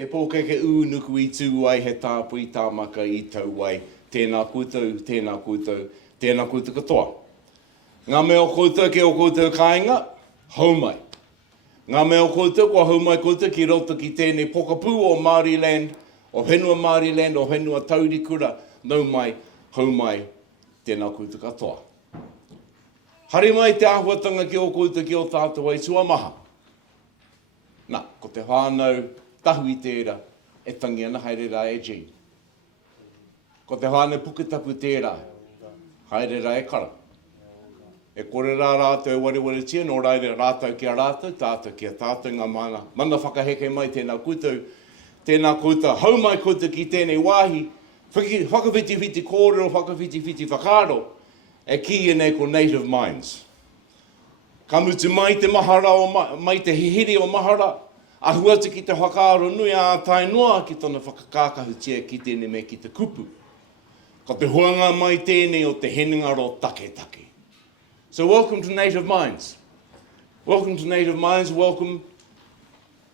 He pōkeke unuku I tū ai he tāpu I tāmaka I tau ai. Tēnā koutou, tēnā koutou, tēnā koutou katoa. Ngā mea o koutou ke o koutou kāinga, haumai. Ngā mea o koutou kua haumai koutou ki roto ki tēnei pokapū o Māori land, o whenua Māori land, o whenua taurikura, nau mai, haumai, tēnā koutou katoa. Hare mai te āhuatanga ki o koutou ki o tātou ai sua maha. Nā, ko te whānau tahu I tērā, e tangi ana haere rā e G. Ko te whānau puketapu tērā, haere rā e kara. E kore rā rātou e ware tia, nō raire rātou ki a rātou, tātou ki a tātou ngā mana whakaheke mai tēnā koutou, haumai koutou ki tēnei wāhi, whakawhiti kōrero, whakawhiti whakaro, e ki e nei ko native minds. Ka mutu mai te mahara, mai te hihiri o mahara, a huata ki te whakaaro nui a tainua ki tona whakakākahutia ki tēnei me ki te kupu. Ka te huanga mai tēnei o te heningaro take. So welcome to Native Minds. Welcome to Native Minds, welcome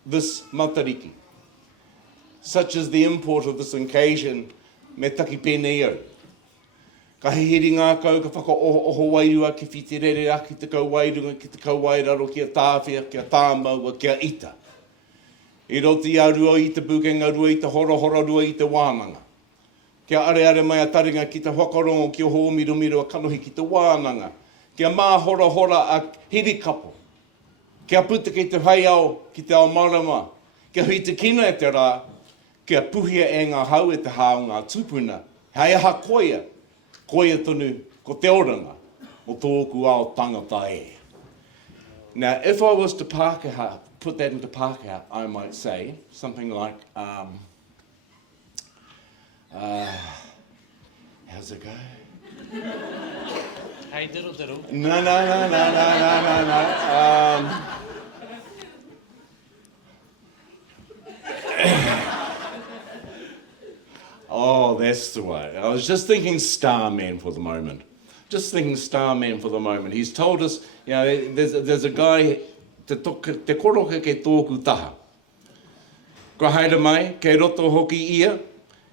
this Matariki. Such is the import of this occasion, me taki pēnei au. Ka hihiri ngā kau, ka whakaoho wairua ki whitirere ki te kauwairunga, ki te kauwairaro, ki a tāwhia, ki a tāmaua, ki a ita. I roti a rua I te pukenga, rua I te hora, rua I te wānanga. Kia are mai a taringa ki te whakarongo, ki o hōmiru a kanohi ki te wānanga. Kia mā hora a hirikapo. Kia puta ki te haiao, ki te ao marama. Kia hui te kina e te rā, kia puhia e ngā hau e te hao ngā tupuna. Hei aha koia tonu ko te oranga, o tōku ao tangata e. Now, if I was to put that into Pākehā, I might say something like, how's it go? Hey, diddle. No. Oh, that's the way. I was just thinking Starman for the moment. He's told us, you know, there's a guy, te koroka ke tōku taha. Ko haere mai, kei roto hoki ia,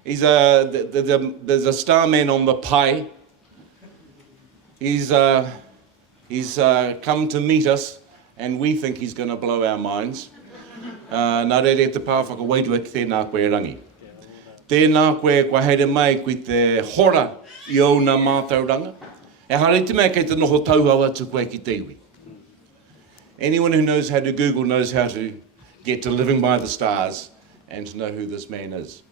there's a starman on the pai. He's come to meet us, and we think he's going to blow our minds. Nā rere te pāwhaka wairua ki tēnā koe rangi. Tēnā koe kua haere mai ki te hora I au nā mātauranga. E hare te mea kei te noho tauhau atu koe ki te iwi. Anyone who knows how to Google knows how to get to Living by the Stars and to know who this man is.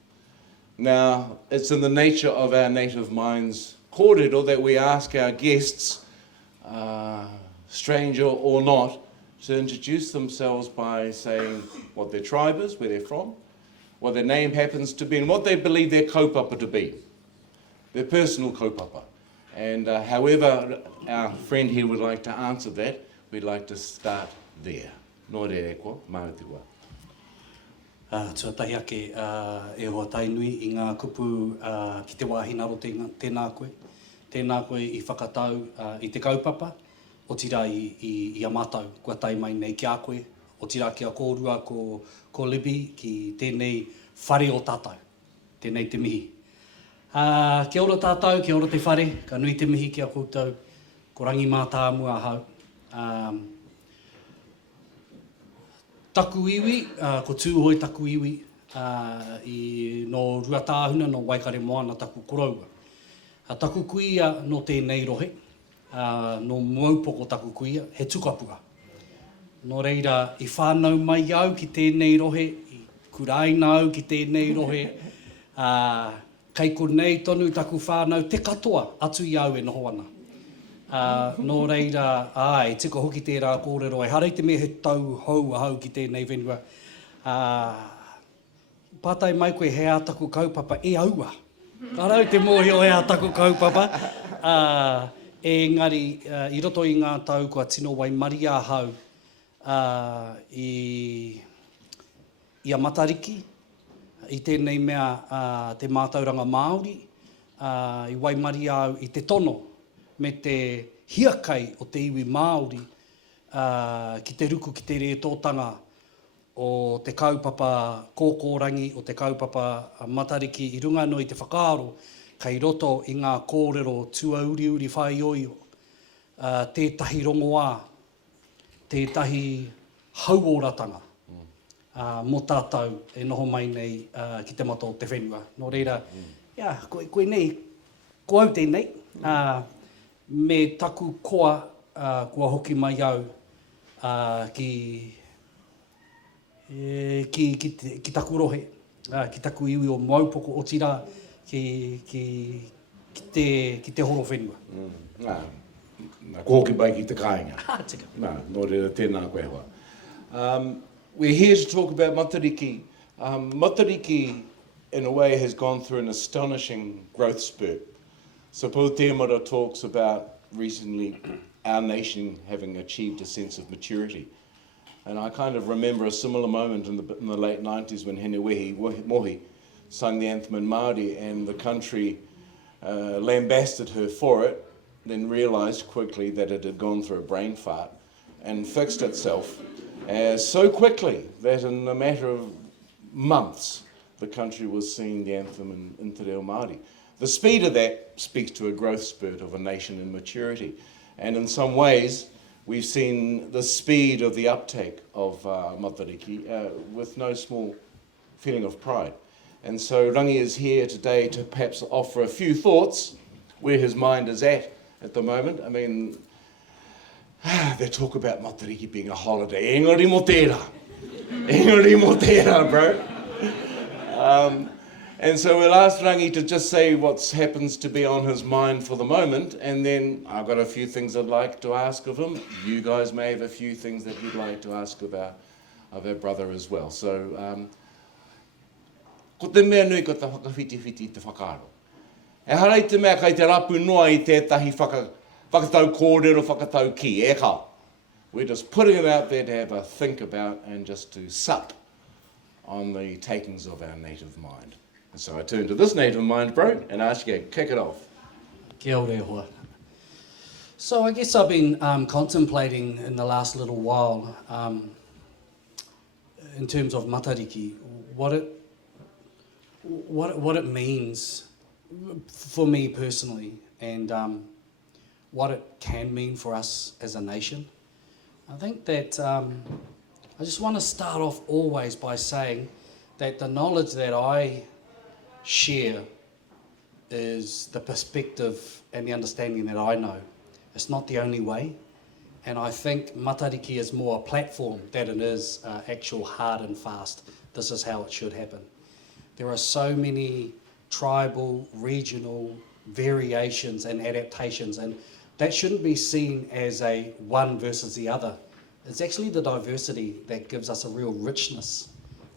Now, it's in the nature of our Native Minds kōrero that we ask our guests, stranger or not, to introduce themselves by saying what their tribe is, where they're from, what their name happens to be, and what they believe their kaupapa to be, their personal kaupapa. And however our friend here would like to answer that, we'd like to start there. Nō re ko, Mātāmua. Tuatahi ake e hoa Tainui I ngā kupu ki te wāhinaro tēnā koe. Tēnā koe I whakatau I te kaupapa, o tira I a mātau, kua tai mai nei ki a koe, o tira ki a kōrua ko Libby ki tēnei whare o tātou, tēnei te mihi. Kia ora tātou, kia ora te whare, ka nui te mihi ki a koutou, ko Rangi Mātāmua hau. Taku iwi, ko tūhoi taku iwi, I no ruatāhuna, no waikare moana taku koraua. Taku kuia no tēnei rohe, no maupoko taku kuia, he tukapua. No reira, I whānau mai au ki tēnei rohe, I kuraina au ki tēnei rohe, kei ko nei tonu taku whānau te katoa atu I au e noho ana. No reira, ai, tika hoki tērā kōrero, e harei te mea he tau hau ki tēnei whenua. Pātai mai koe he ātaku kaupapa e aua. Ka rau te mōhi o he ātaku kaupapa. Engari, I roto I ngā tau kua tino wai maria hau I a Matariki, I tēnei mea te mātauranga Māori, I wai maria au I te tono, me te hiakai o te iwi Māori ki te ruku ki te re tōtanga o te kaupapa kōkō Rangi, o te kaupapa Matariki, i runga no i te whakaaro, kei roto i ngā kōrero tua uri uri whai oio, tētahi rongoā, tētahi hauoratanga, mō tātou e noho mai nei ki te mata o te whenua. Nō reira, koe nei, ko au tēnei, me taku koa, kua hoki mai au ki taku rohe, ki taku iwi o maupoko o tira ki te horo whenua. Ko hoki mai ki te kāinga. Nō reira, tēnā koe hoa. We're here to talk about Matariki. Matariki, in a way, has gone through an astonishing growth spurt. So Paul Tiamara talks about recently our nation having achieved a sense of maturity. And I kind of remember a similar moment in the late 90s when Henewehi Mohi sung the anthem in Māori, and the country lambasted her for it, then realised quickly that it had gone through a brain fart and fixed itself so quickly that in a matter of months the country was singing the anthem in Te Reo Māori. The speed of that speaks to a growth spurt of a nation in maturity, and in some ways we've seen the speed of the uptake of Matariki with no small feeling of pride. And so Rangi is here today to perhaps offer a few thoughts where his mind is at the moment. I mean, they talk about Matariki being a holiday. Engari mo tērā. Engari mo tērā, bro. And so we'll ask Rangi to just say what happens to be on his mind for the moment, and then I've got a few things I'd like to ask of him. You guys may have a few things that you'd like to ask of our brother as well. So, ko te mea nui ko te whakawhiti te whakaaro. E harai te mea kai te rapu noa I tētahi whakatau kōrero, whakatau ki, e ka. We're just putting it out there to have a think about and just to sup on the takings of our native mind. And so I turn to this native mind, bro, and ask you to kick it off. Kia ore hoa. So I guess I've been contemplating in the last little while, in terms of Matariki, what it means for me personally, and what it can mean for us as a nation. I think that I just want to start off always by saying that the knowledge that I share is the perspective and the understanding that I know. It's not the only way, and I think Matariki is more a platform than it is actual hard and fast. This is how it should happen. There are so many tribal, regional variations and adaptations, and that shouldn't be seen as a one versus the other. It's actually the diversity that gives us a real richness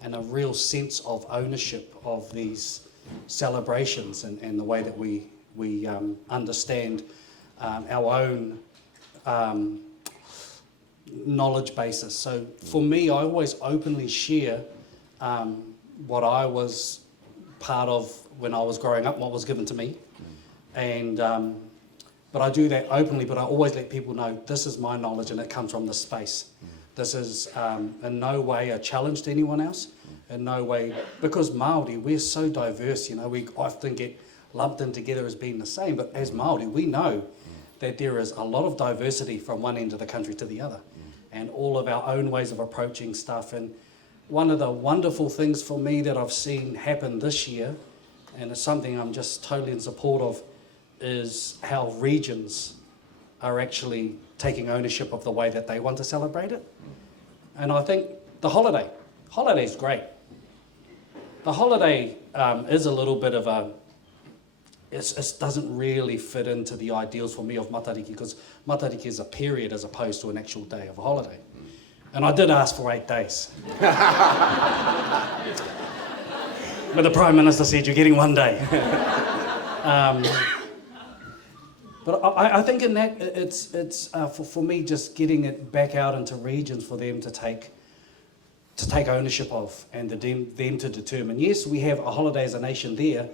and a real sense of ownership of these celebrations and the way that we understand our own knowledge basis. So for me, I always openly share what I was part of when I was growing up, what was given to me, and but I do that openly, but I always let people know this is my knowledge and it comes from this space. This is in no way a challenge to anyone else, in no way, because Māori, we're so diverse, you know, we often get lumped in together as being the same, but as Māori, we know that there is a lot of diversity from one end of the country to the other, and all of our own ways of approaching stuff. And one of the wonderful things for me that I've seen happen this year, and it's something I'm just totally in support of, is how regions are actually taking ownership of the way that they want to celebrate it. And I think the holiday's great. The holiday is a little bit of a, it doesn't really fit into the ideals for me of Matariki, because Matariki is a period as opposed to an actual day of a holiday. And I did ask for 8 days. But the Prime Minister said, you're getting 1 day. But I think in that, it's for me just getting it back out into regions for them to take ownership of, and them to determine. Yes, we have a holiday as a nation there,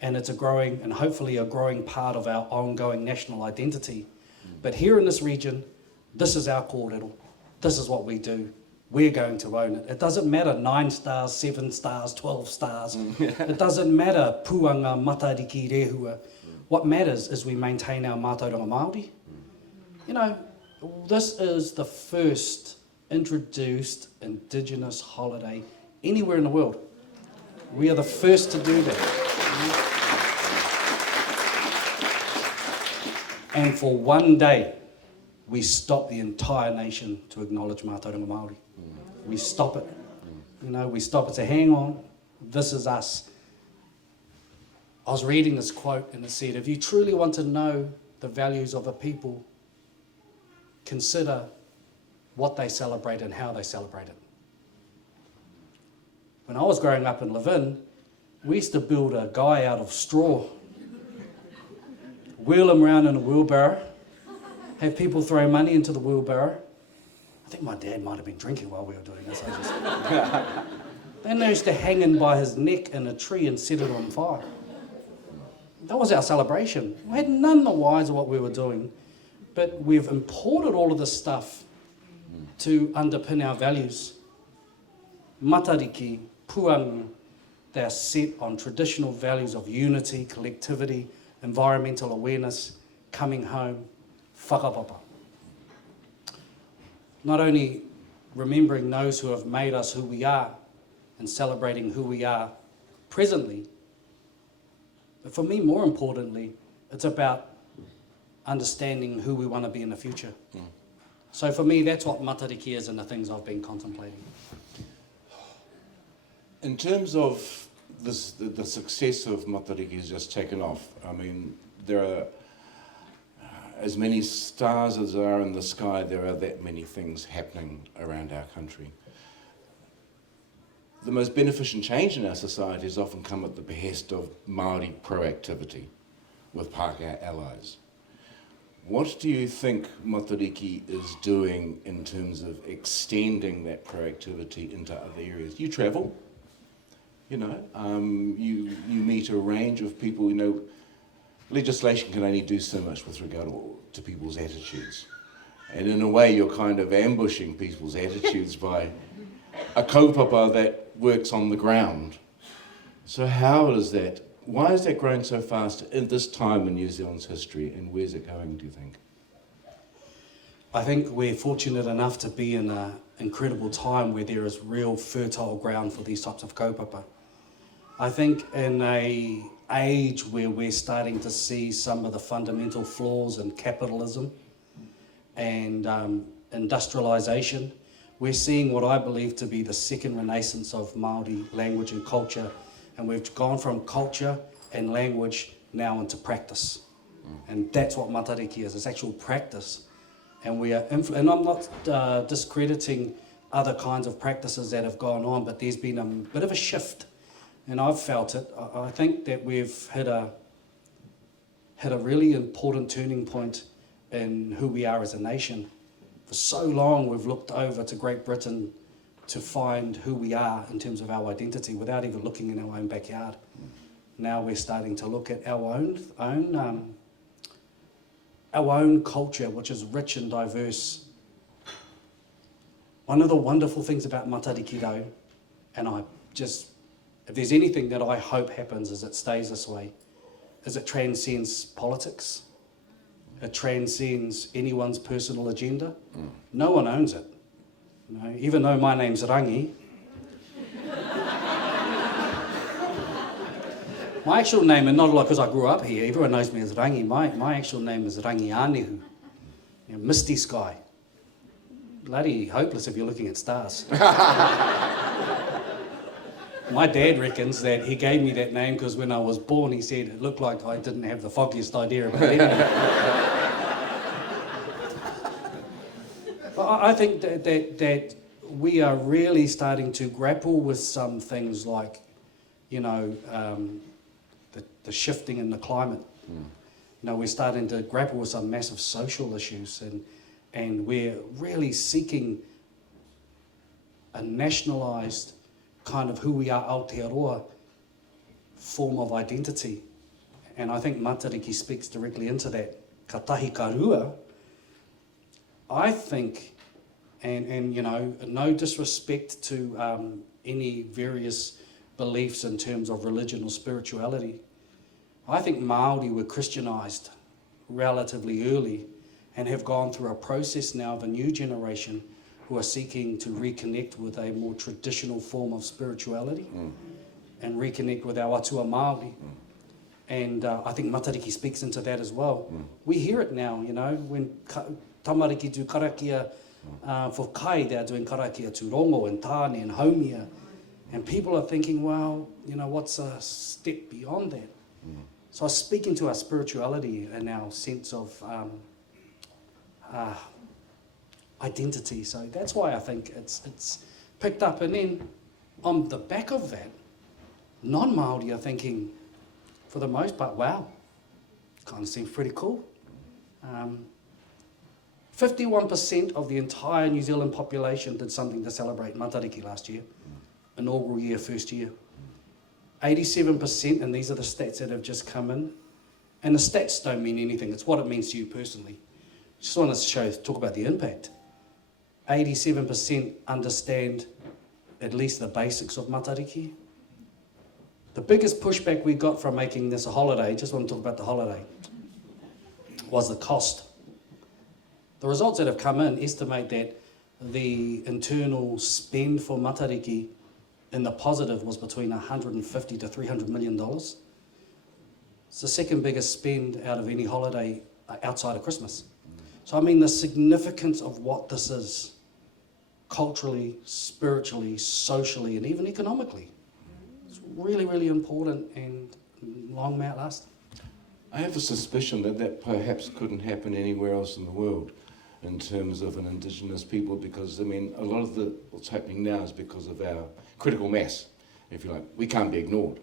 and it's a growing and hopefully a growing part of our ongoing national identity. But here in this region, this is our kōrero. This is what we do. we're going to own it. It doesn't matter 9 stars, 7 stars, 12 stars. It doesn't matter puanga, matariki, rehua. What matters is we maintain our Mātauranga Māori. You know, this is the first introduced Indigenous holiday anywhere in the world. We are the first to do that. And for one day, we stop the entire nation to acknowledge Mātauranga Māori. We stop it. You know, we stop it, say, hang on, this is us. I was reading this quote and it said, if you truly want to know the values of a people, consider what they celebrate and how they celebrate it. When I was growing up in Levin, we used to build a guy out of straw, wheel him around in a wheelbarrow, have people throw money into the wheelbarrow. I think my dad might have been drinking while we were doing this. Then they used to hang him by his neck in a tree and set it on fire. That was our celebration. We had none the wise of what we were doing, but we've imported all of this stuff to underpin our values. Matariki, puanga, they are set on traditional values of unity, collectivity, environmental awareness, coming home, whakapapa. Not only remembering those who have made us who we are and celebrating who we are presently, but for me, more importantly, it's about understanding who we want to be in the future. So for me, that's what Matariki is and the things I've been contemplating. In terms of this, the success of Matariki has just taken off. I mean, there are as many stars as there are in the sky, there are that many things happening around our country. The most beneficent change in our society has often come at the behest of Māori proactivity with Pākehā allies. What do you think Matariki is doing in terms of extending that proactivity into other areas? You travel, you know, you meet a range of people, you know. Legislation can only do so much with regard to people's attitudes. And in a way, you're kind of ambushing people's attitudes by a kaupapa that works on the ground. So how is that? Why is that growing so fast at this time in New Zealand's history, and where's it going, do you think? I think we're fortunate enough to be in an incredible time where there is real fertile ground for these types of kaupapa. I think in an age where we're starting to see some of the fundamental flaws in capitalism and industrialisation, we're seeing what I believe to be the second renaissance of Māori language and culture. And we've gone from culture and language now into practice. And that's what Matariki is, it's actual practice. And we are, and I'm not discrediting other kinds of practices that have gone on, but there's been a bit of a shift. And I've felt it. I think that we've hit a really important turning point in who we are as a nation. For so long, we've looked over to Great Britain to find who we are in terms of our identity without even looking in our own backyard. Now we're starting to look at our own culture, which is rich and diverse. One of the wonderful things about Matariki though, and if there's anything that I hope happens is it stays this way, is it transcends politics. It transcends anyone's personal agenda. No one owns it. You know, even though my name's Rangi, my actual name, and not like because I grew up here, everyone knows me as Rangi, my actual name is Rangi Anihu, you know, misty sky. Bloody hopeless if you're looking at stars. My dad reckons that he gave me that name because when I was born, he said it looked like I didn't have the foggiest idea about anything. I think that we are really starting to grapple with some things like, you know, the shifting in the climate. You know, we're starting to grapple with some massive social issues, and we're really seeking a nationalised kind of who we are, Aotearoa, form of identity. And I think Matariki speaks directly into that. Ka tahi ka rua, I think, And you know, no disrespect to any various beliefs in terms of religion or spirituality. I think Māori were Christianised relatively early and have gone through a process now of a new generation who are seeking to reconnect with a more traditional form of spirituality and reconnect with our atua Māori. And I think Matariki speaks into that as well. We hear it now, you know, when tamariki do karakia for kai, they're doing karakia to rongo and tāne and haumia. And people are thinking, well, you know, what's a step beyond that? So I was speaking to our spirituality and our sense of identity. So that's why I think it's picked up. And then on the back of that, non-Māori are thinking, for the most part, wow, kind of seems pretty cool. 51% of the entire New Zealand population did something to celebrate Matariki last year, inaugural year, first year. 87%, and these are the stats that have just come in, and the stats don't mean anything, it's what it means to you personally. Just want to talk about the impact. 87% understand at least the basics of Matariki. The biggest pushback we got from making this a holiday, just want to talk about the holiday, was the cost. The results that have come in estimate that the internal spend for Matariki in the positive was between $150 to $300 million. It's the second biggest spend out of any holiday outside of Christmas. So I mean the significance of what this is, culturally, spiritually, socially, and even economically. It's really, really important and long may it last. I have a suspicion that perhaps couldn't happen anywhere else in the world in terms of an Indigenous people, because I mean a lot of what's happening now is because of our critical mass, if you like. We can't be ignored,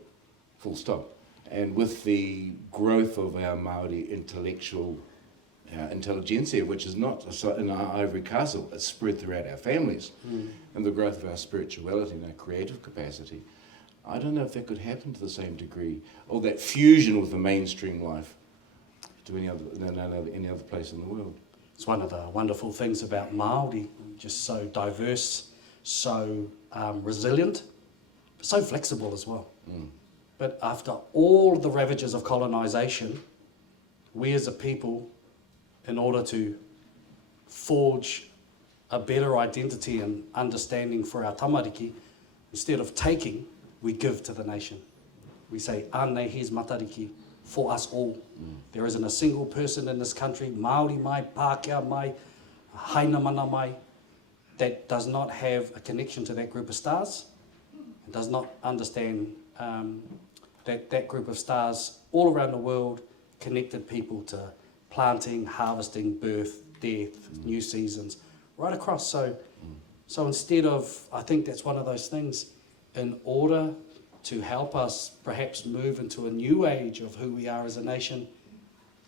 full stop. And with the growth of our Māori intellectual intelligentsia, which is not in our ivory castle, it's spread throughout our families, and the growth of our spirituality and our creative capacity, I don't know if that could happen to the same degree, or that fusion with the mainstream life to any other place in the world. It's one of the wonderful things about Māori, just so diverse, so resilient, but so flexible as well. But after all the ravages of colonisation, we as a people, in order to forge a better identity and understanding for our tamariki, instead of taking, we give to the nation. We say, ane, here's Matariki, for us all. There isn't a single person in this country, Māori mai, Pākehā mai, Hainamana mai, that does not have a connection to that group of stars, and does not understand that group of stars all around the world connected people to planting, harvesting, birth, death, new seasons, right across. So instead of, I think that's one of those things, in order to help us perhaps move into a new age of who we are as a nation,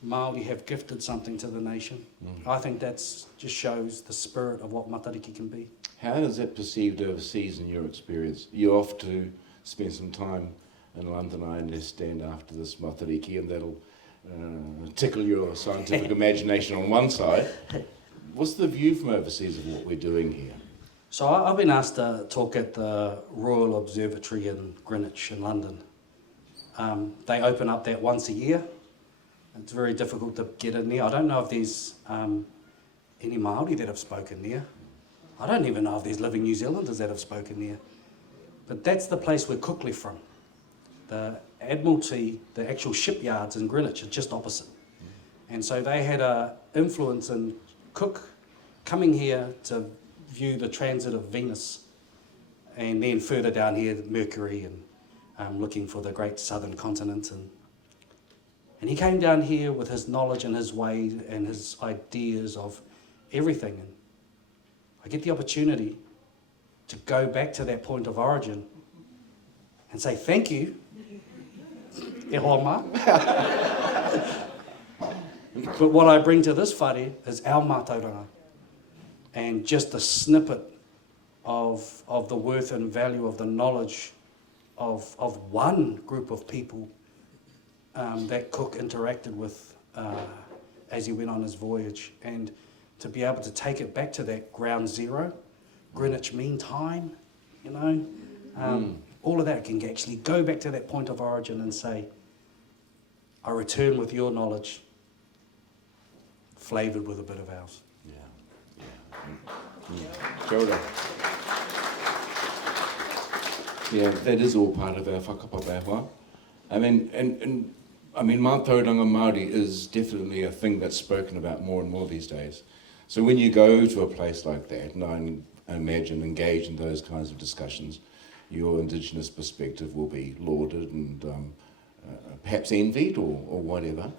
Māori have gifted something to the nation. I think that's just shows the spirit of what Matariki can be. How is that perceived overseas in your experience? You're off to spend some time in London, I understand, after this Matariki, and that'll tickle your scientific imagination on one side. What's the view from overseas of what we're doing here? So I've been asked to talk at the Royal Observatory in Greenwich in London. They open up that once a year. It's very difficult to get in there. I don't know if there's any Māori that have spoken there. I don't even know if there's living New Zealanders that have spoken there. But that's the place we're Cookly from. The Admiralty, the actual shipyards in Greenwich are just opposite. And so they had an influence in Cook coming here to view the transit of Venus, and then further down here Mercury, and looking for the great southern continent. And he came down here with his knowledge and his way and his ideas of everything. And I get the opportunity to go back to that point of origin and say thank you, e hoa ma. But what I bring to this whare is our mātauranga, and just a snippet of the worth and value of the knowledge of one group of people that Cook interacted with as he went on his voyage. And to be able to take it back to that ground zero, Greenwich Mean Time, you know, all of that can actually go back to that point of origin and say, I return with your knowledge, flavoured with a bit of ours. Kia ora. Yeah, that is all part of our whakapapa. I mean, mātauranga Māori is definitely a thing that's spoken about more and more these days. So when you go to a place like that, and I imagine engage in those kinds of discussions, your Indigenous perspective will be lauded and perhaps envied or whatever.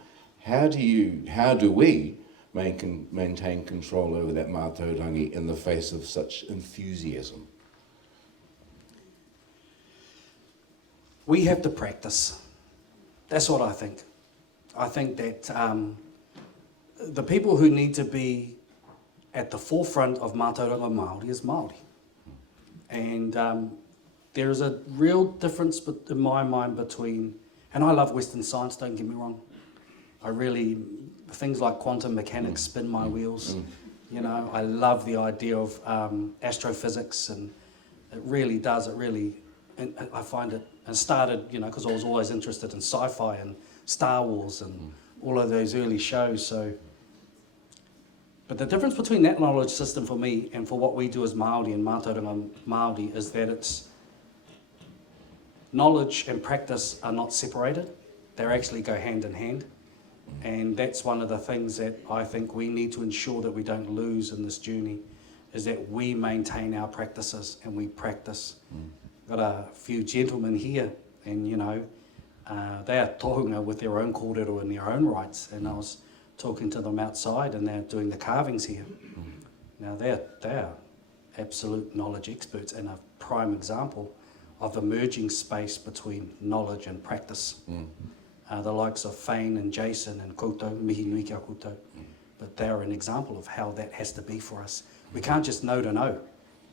How do we maintain control over that mātaurangi in the face of such enthusiasm? We have to practice. That's what I think. I think that the people who need to be at the forefront of mātauranga Māori is Māori. And there is a real difference in my mind between, and I love Western science, don't get me wrong. Things like quantum mechanics spin my wheels. You know, I love the idea of astrophysics, and it really does, and I find it, and started, you know, because I was always interested in sci-fi and Star Wars and all of those early shows, so. But the difference between that knowledge system for me and for what we do as Māori and Mātauranga Māori is that it's knowledge and practice are not separated. They actually go hand in hand. And that's one of the things that I think we need to ensure that we don't lose in this journey, is that we maintain our practices and we practice. Got a few gentlemen here, and you know, they are tohunga with their own kōrero and their own rights, and I was talking to them outside and they're doing the carvings here. Now they're absolute knowledge experts and a prime example of the merging space between knowledge and practice. The likes of Fane and Jason and koutou, mihi nui kia koutou. But they're an example of how that has to be for us. We can't just know to know.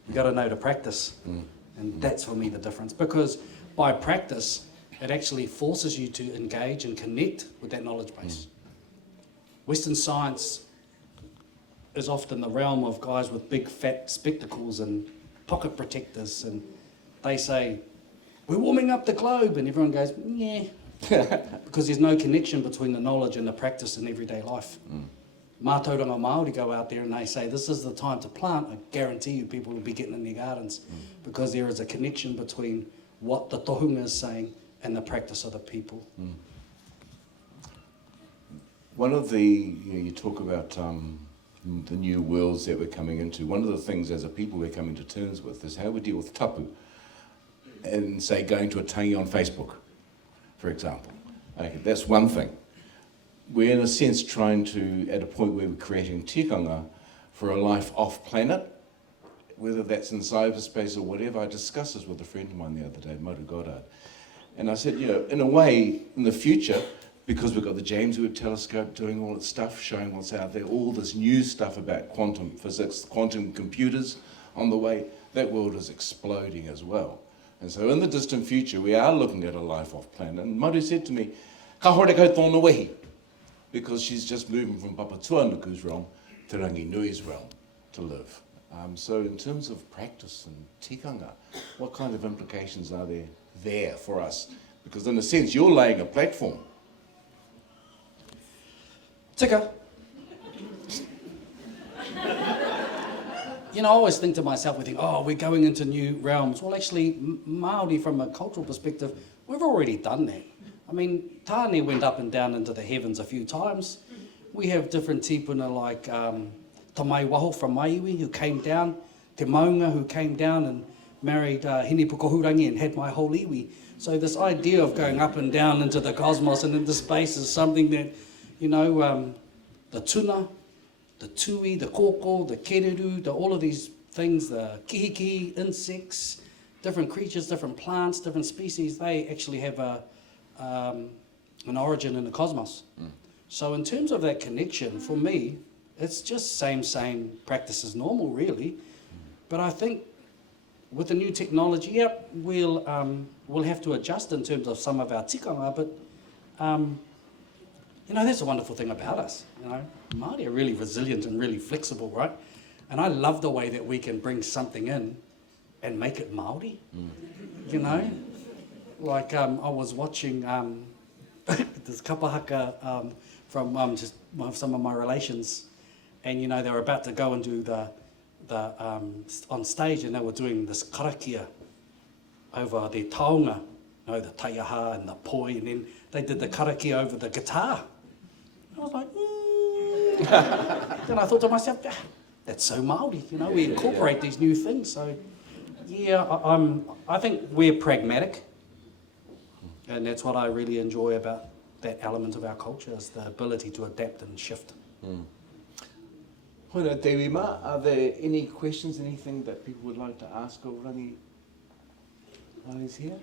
We've got to know to practice. And that's for me the difference. Because by practice, it actually forces you to engage and connect with that knowledge base. Western science is often the realm of guys with big fat spectacles and pocket protectors, and they say, we're warming up the globe, and everyone goes, yeah. Because there's no connection between the knowledge and the practice in everyday life. Mātauranga Māori go out there and they say, this is the time to plant. I guarantee you people will be getting in their gardens because there is a connection between what the tohunga is saying and the practice of the people. One of the, you talk about the new worlds that we're coming into. One of the things as a people we're coming to terms with is how we deal with tapu and say going to a tangi on Facebook, for example. Okay, that's one thing. We're in a sense trying to, at a point where we're creating tikanga for a life off planet, whether that's in cyberspace or whatever. I discussed this with a friend of mine the other day, Maru Goddard. And I said, you know, in a way, in the future, because we've got the James Webb Telescope doing all its stuff, showing what's out there, all this new stuff about quantum physics, quantum computers on the way, that world is exploding as well. And so in the distant future, we are looking at a life off planet. And Maru said to me, ka hore kau tōna wehi, because she's just moving from Papa Tuanuku's realm to Rangi Nui's realm to live. So in terms of practice and tikanga, what kind of implications are there for us? Because in a sense, you're laying a platform. Tika. You know, I always think to myself, we think, oh, we're going into new realms. Well, actually, Māori, from a cultural perspective, we've already done that. I mean, Tāne went up and down into the heavens a few times. We have different tipuna like Tamai Waho from Maiiwi, who came down, Te Maunga, who came down and married Hini Pukohurangi and had my whole iwi. So this idea of going up and down into the cosmos and into space is something that, you know, the tuna, the tui, the koko, the kereru, all of these things, the kihiki, insects, different creatures, different plants, different species, they actually have an origin in the cosmos. So in terms of that connection, for me, it's just same practice as normal, really. But I think with the new technology, yep, we'll have to adjust in terms of some of our tikanga, but You know, that's the wonderful thing about us. You know, Māori are really resilient and really flexible, right? And I love the way that we can bring something in and make it Māori. You know, like I was watching this kapahaka from just some of my relations, and you know, they were about to go and do the on stage, and they were doing this karakia over the taonga, you know, the taiaha and the poi, and then they did the karakia over the guitar. I was like, Then I thought to myself, that's so Māori, you know, we incorporate these new things. So, yeah, I think we're pragmatic, and that's what I really enjoy about that element of our culture, is the ability to adapt and shift. Hoina, te wima, are there any questions, anything that people would like to ask of Rangi while he's here?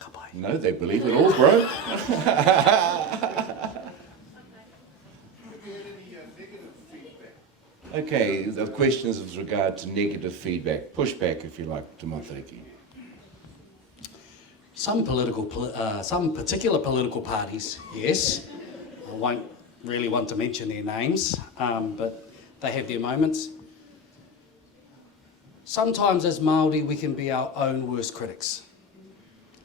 Kapai. No, they believe it all, bro. Okay, the questions with regard to negative feedback, pushback, if you like, to Matariki. Some particular political parties, yes. I won't really want to mention their names, but they have their moments. Sometimes as Māori, we can be our own worst critics.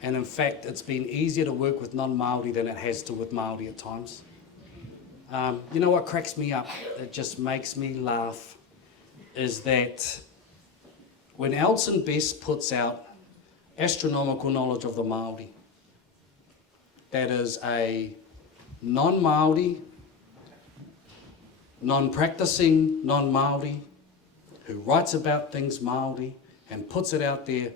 And in fact, it's been easier to work with non-Māori than it has to with Māori at times. You know what cracks me up, it just makes me laugh, is that when Elson Best puts out astronomical knowledge of the Māori, that is a non-Māori, non-practicing non-Māori, who writes about things Māori and puts it out there,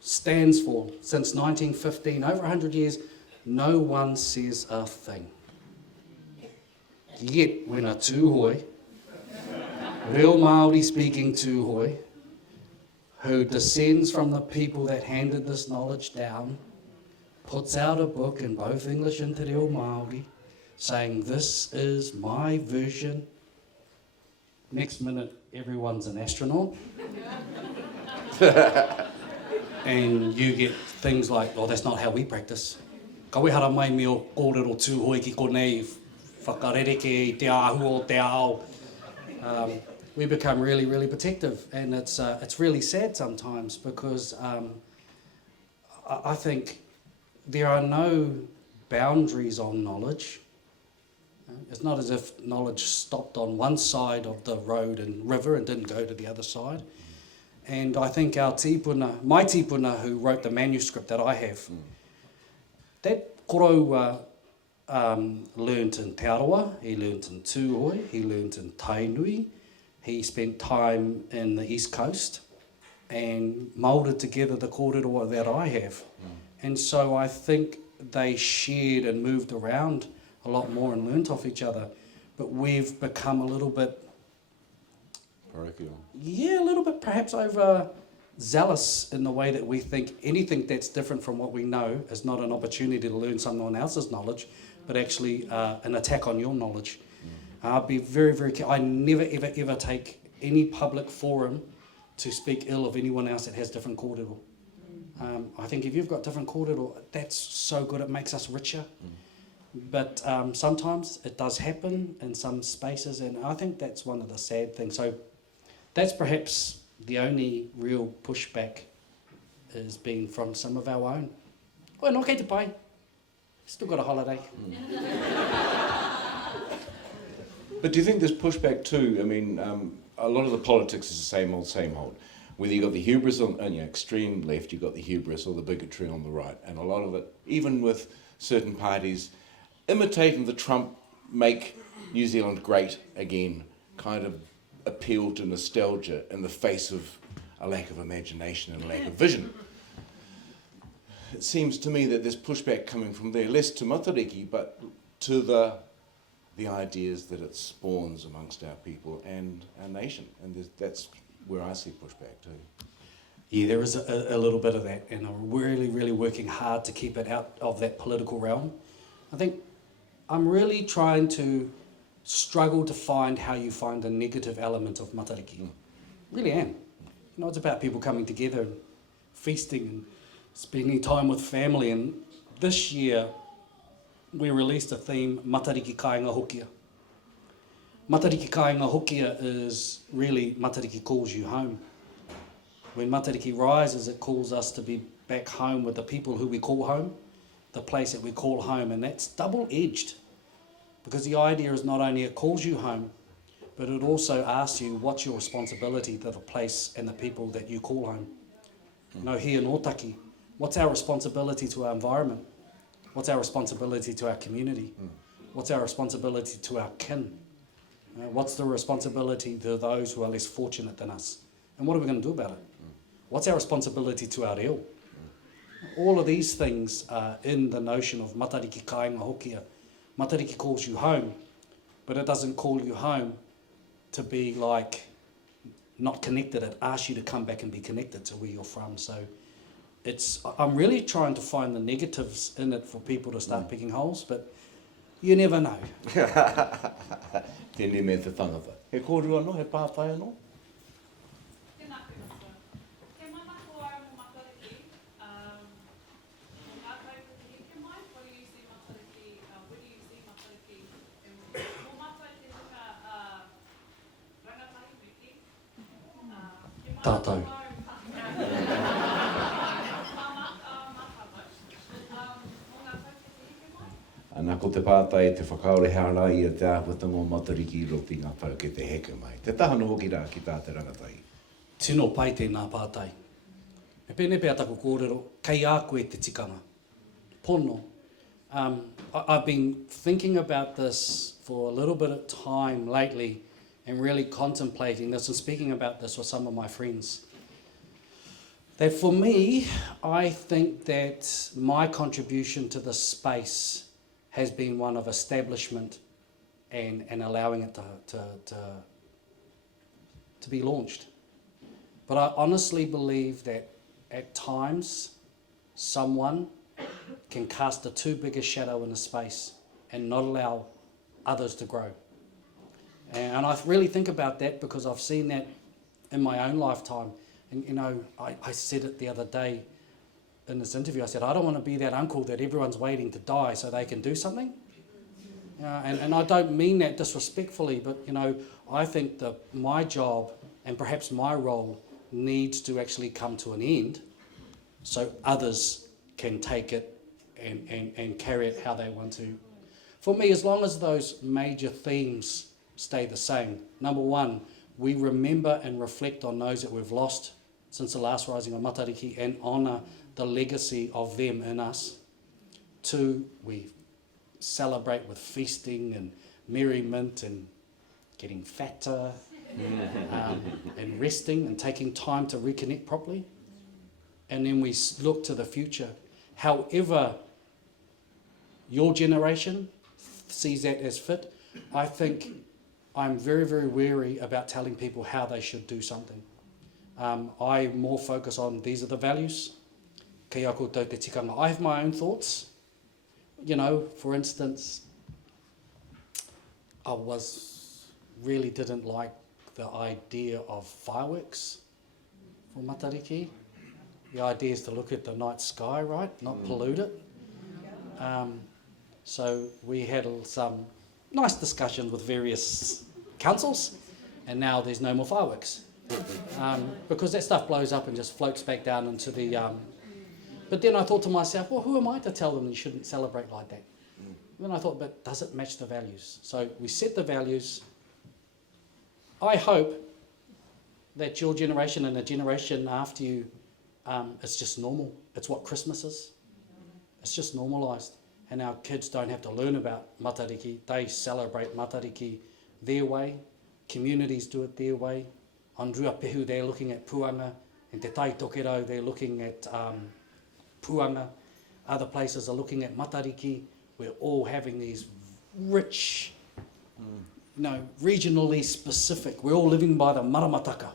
stands for, since 1915, over 100 years, no one says a thing. Yet, when a tūhoi, real Māori speaking tūhoi, who descends from the people that handed this knowledge down, puts out a book in both English and te reo Māori, saying, this is my version. Next minute, everyone's an astronaut. And you get things like, oh, that's not how we practice. Kawehara mai me o kōrero tūhoi ki konei whakarereke i te ahu o te ao. We become really, really protective, and it's really sad sometimes, because I think there are no boundaries on knowledge. It's not as if knowledge stopped on one side of the road and river and didn't go to the other side. And I think our tīpuna, my tīpuna who wrote the manuscript that I have, that korau learnt in Aotearoa, he learnt in Tūoi, he learnt in Tainui, he spent time in the East Coast and moulded together the kōrero that I have. And so I think they shared and moved around a lot more and learnt off each other. But we've become a little bit, a little bit perhaps over zealous in the way that we think anything that's different from what we know is not an opportunity to learn someone else's knowledge, but actually an attack on your knowledge. I'll be very, very careful. I never, ever, ever take any public forum to speak ill of anyone else that has different kōrero. I think if you've got different kōrero, that's so good, it makes us richer. But sometimes it does happen in some spaces, and I think that's one of the sad things. So that's perhaps the only real pushback has been from some of our own. Koe no kei te pai, still got a holiday. But do you think there's pushback too? I mean, a lot of the politics is the same old, same old. Whether you've got the hubris on the extreme left, you've got the hubris or the bigotry on the right. And a lot of it, even with certain parties, imitating the Trump make New Zealand great again, kind of appeal to nostalgia in the face of a lack of imagination and a lack of vision. It seems to me that there's pushback coming from there, less to Matariki, but to the ideas that it spawns amongst our people and our nation. And that's where I see pushback too. Yeah, there is a little bit of that, and I'm really, really working hard to keep it out of that political realm. I think I'm really trying to struggle to find how you find a negative element of Matariki. Really am. You know, it's about people coming together and feasting and spending time with family and this year we released a theme, Matariki kāinga hokia. Matariki kāinga hokia is really Matariki calls you home. When Matariki rises, it calls us to be back home with the people who we call home, the place that we call home, and that's double-edged. Because the idea is not only it calls you home, but it also asks you what's your responsibility to the place and the people that you call home. No hia nōtaki. What's our responsibility to our environment? What's our responsibility to our community? What's our responsibility to our kin? What's the responsibility to those who are less fortunate than us? And what are we going to do about it? What's our responsibility to our reo? All of these things are in the notion of Matariki kāinga hokia. Matariki calls you home, but it doesn't call you home to be like not connected. It asks you to come back and be connected to where you're from. So I'm really trying to find the negatives in it for people to start picking holes, but you never know. Tēnei me te tangata. He kōrua no, he pātai no? Tātou. Anā ko te pātai te whakaore hara i a te āhuatanga o Matariki i roti ngā whara ke te heke mai. Te tahano hoki rā ki tā te rangatai. Tino pai tēnā pātai. Me pēne pēr taku kōrero, kei a koe te tikanga. Pono. I've been thinking about this for a little bit of time lately and really contemplating this and speaking about this with some of my friends. That for me, I think that my contribution to this space has been one of establishment and allowing it to be launched. But I honestly believe that at times someone can cast a too big a shadow in a space and not allow others to grow. And I really think about that because I've seen that in my own lifetime. And you know, I said it the other day in this interview, I said, I don't want to be that uncle that everyone's waiting to die so they can do something. And I don't mean that disrespectfully, but you know, I think that my job and perhaps my role needs to actually come to an end so others can take it and carry it how they want to. For me, as long as those major themes stay the same. Number one, we remember and reflect on those that we've lost since the last rising of Matariki and honour the legacy of them in us. Two, we celebrate with feasting and merriment and getting fatter and resting and taking time to reconnect properly. And then we look to the future. However your generation sees that as fit, I think I'm very, very wary about telling people how they should do something. I more focus on these are the values. Kei a koutou te tikanga. I have my own thoughts. You know, for instance, I really didn't like the idea of fireworks for Matariki. The idea is to look at the night sky, right? Not pollute it. So we had some nice discussions with various councils, and now there's no more fireworks. Because that stuff blows up and just floats back down into the... But then I thought to myself, well, who am I to tell them you shouldn't celebrate like that? And then I thought, but does it match the values? So we set the values. I hope that your generation and the generation after you, it's just normal. It's what Christmas is. It's just normalised. And our kids don't have to learn about Matariki. They celebrate Matariki their way. Communities do it their way. On Ruapehu, they're looking at puanga. In Te Tai Tokero, they're looking at puanga. Other places are looking at Matariki. We're all having these rich, regionally specific. We're all living by the maramataka,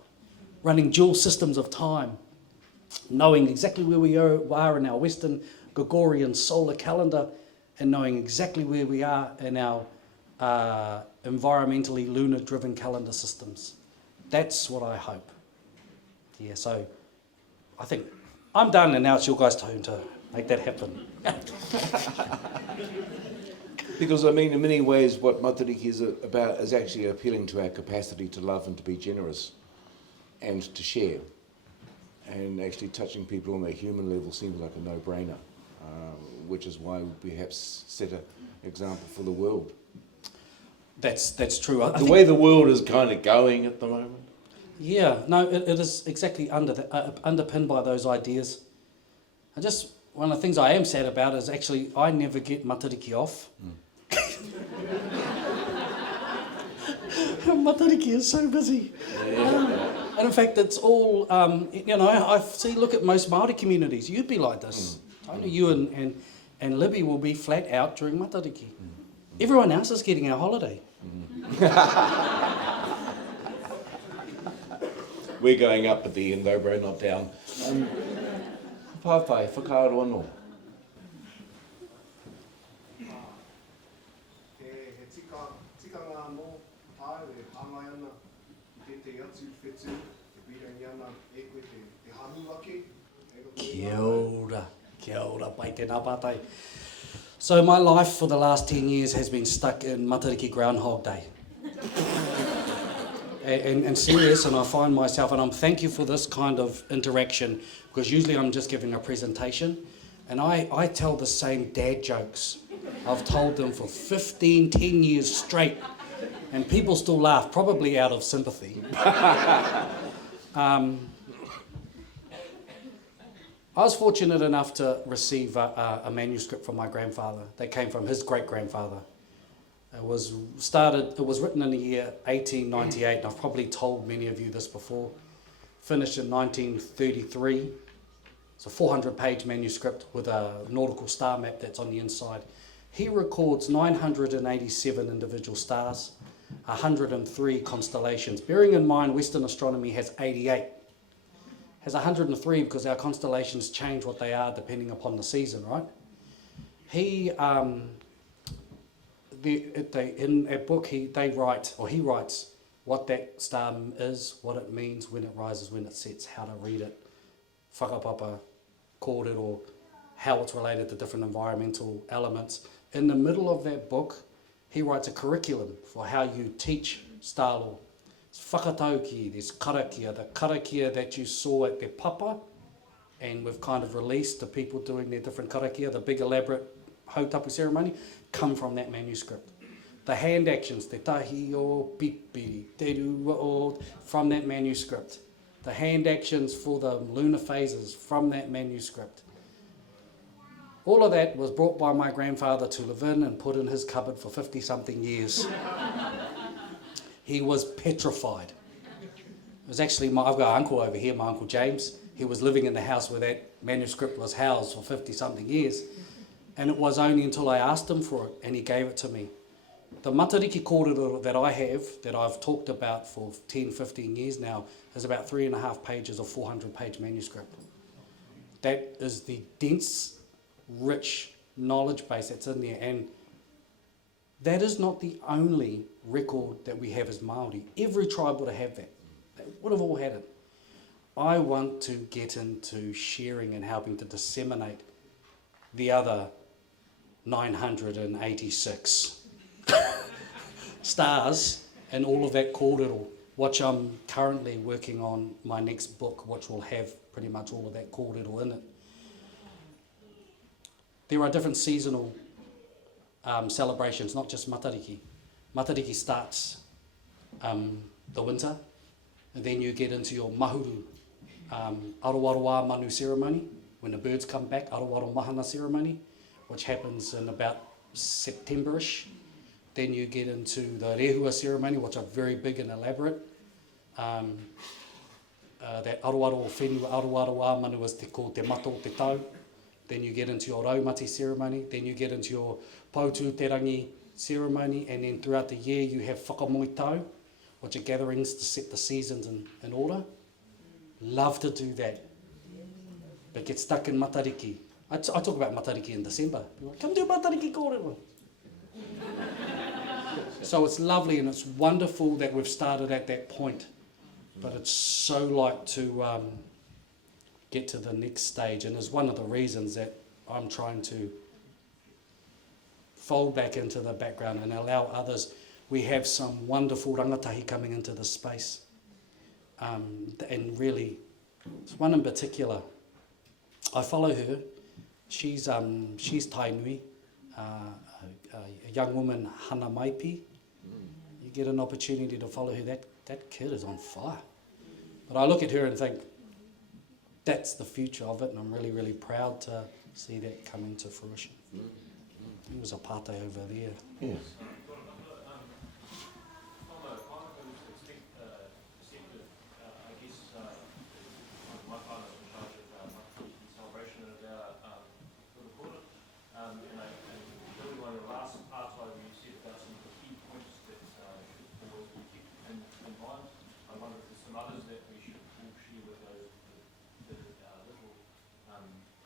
running dual systems of time, knowing exactly where we are in our Western Gregorian solar calendar and knowing exactly where we are in our environmentally lunar-driven calendar systems. That's what I hope. Yeah, so I think I'm done and now it's your guys' turn to make that happen. Because, I mean, in many ways, what Matariki is about is actually appealing to our capacity to love and to be generous and to share. And actually touching people on a human level seems like a no-brainer, which is why we perhaps set an example for the world. That's true. The way the world is kind of going at the moment. Yeah, no, it is exactly underpinned by those ideas. One of the things I am sad about is actually I never get Matariki off. Matariki is so busy. And in fact, it's all, look at most Māori communities. You'd be like this. I know you and Libby will be flat out during Matariki. Everyone else is getting our holiday. We're going up at the end though, bro, not down. Pāwhai, whakaaroa no. He tikanga no tāe, e hāngai ana i te atu whetū, te birangi ana e koe te hanu ake. Kia ora, pai tēnā pātai. So my life for the last 10 years has been stuck in Matariki Groundhog Day. and serious, and I find myself, and I'm thank you for this kind of interaction, because usually I'm just giving a presentation, and I tell the same dad jokes. I've told them for 10 years straight, and people still laugh, probably out of sympathy. I was fortunate enough to receive a manuscript from my grandfather that came from his great-grandfather. It was written in the year 1898, and I've probably told many of you this before. Finished in 1933. It's a 400-page manuscript with a nautical star map that's on the inside. He records 987 individual stars, 103 constellations. Bearing in mind Western astronomy has 88. Has 103 because our constellations change what they are depending upon the season, right? He in a book he writes what that star is, what it means, when it rises, when it sets, how to read it, whakapapa, kōrero, how it's related to different environmental elements. In the middle of that book, he writes a curriculum for how you teach star law. There's whakatauki, there's karakia, the karakia that you saw at Te Papa, and we've kind of released the people doing their different karakia, the big elaborate hautapu ceremony, come from that manuscript. The hand actions, te tahi o pipiri, te rua o, from that manuscript. The hand actions for the lunar phases from that manuscript. All of that was brought by my grandfather to live in and put in his cupboard for 50-something years. He was petrified. It was actually, I've got an uncle over here, my Uncle James. He was living in the house where that manuscript was housed for 50-something years. And it was only until I asked him for it and he gave it to me. The Matariki kōrero that I have, that I've talked about for 10, 15 years now, is about 3.5 pages of 400-page manuscript. That is the dense, rich knowledge base that's in there. And that is not the only record that we have as Māori. Every tribe would have that. They would have all had it. I want to get into sharing and helping to disseminate the other 986 stars and all of that kōrero, which I'm currently working on my next book, which will have pretty much all of that kōrero in it. There are different seasonal celebrations, not just Matariki. Matariki starts the winter, and then you get into your mahuru, Aotearoa manu ceremony, when the birds come back, Aotearoa mahana ceremony, which happens in about September-ish. Then you get into the rehua ceremony, which are very big and elaborate. That Aotearoa whenua Aotearoa manu is called te mato te tau. Then you get into your raumati ceremony. Then you get into your pautu te rangi ceremony. And then throughout the year you have whakamoi tau, which are gatherings to set the seasons in order. Love to do that. But get stuck in Matariki. I talk about Matariki in December. Like, come do Matariki kōrero. So it's lovely and it's wonderful that we've started at that point. But it's so like to get to the next stage, and is one of the reasons that I'm trying to fold back into the background and allow others. We have some wonderful rangatahi coming into this space. And really, there's one in particular. I follow her. She's Tainui, a young woman, Hana Maipi. You get an opportunity to follow her. That kid is on fire. But I look at her and think, that's the future of it, and I'm really, really proud to see that coming to fruition. There was a pate over there. Yeah.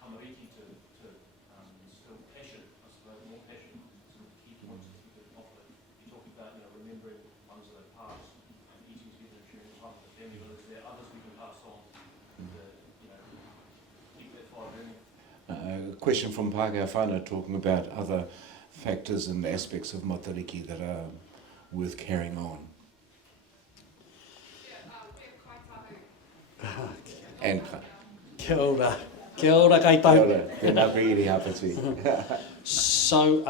Matariki to instill passion, I suppose, more passion, some of the key points that you could offer. You talk about, remembering ones that have passed and eating together during time with the family, but is there others we can pass on to, keep that fire burning? A question from Pākehā whānau talking about other factors and aspects of Matariki that are worth carrying on. And Kia ora. Kia ora kaitou. Tēnā koe iri hapatui. So,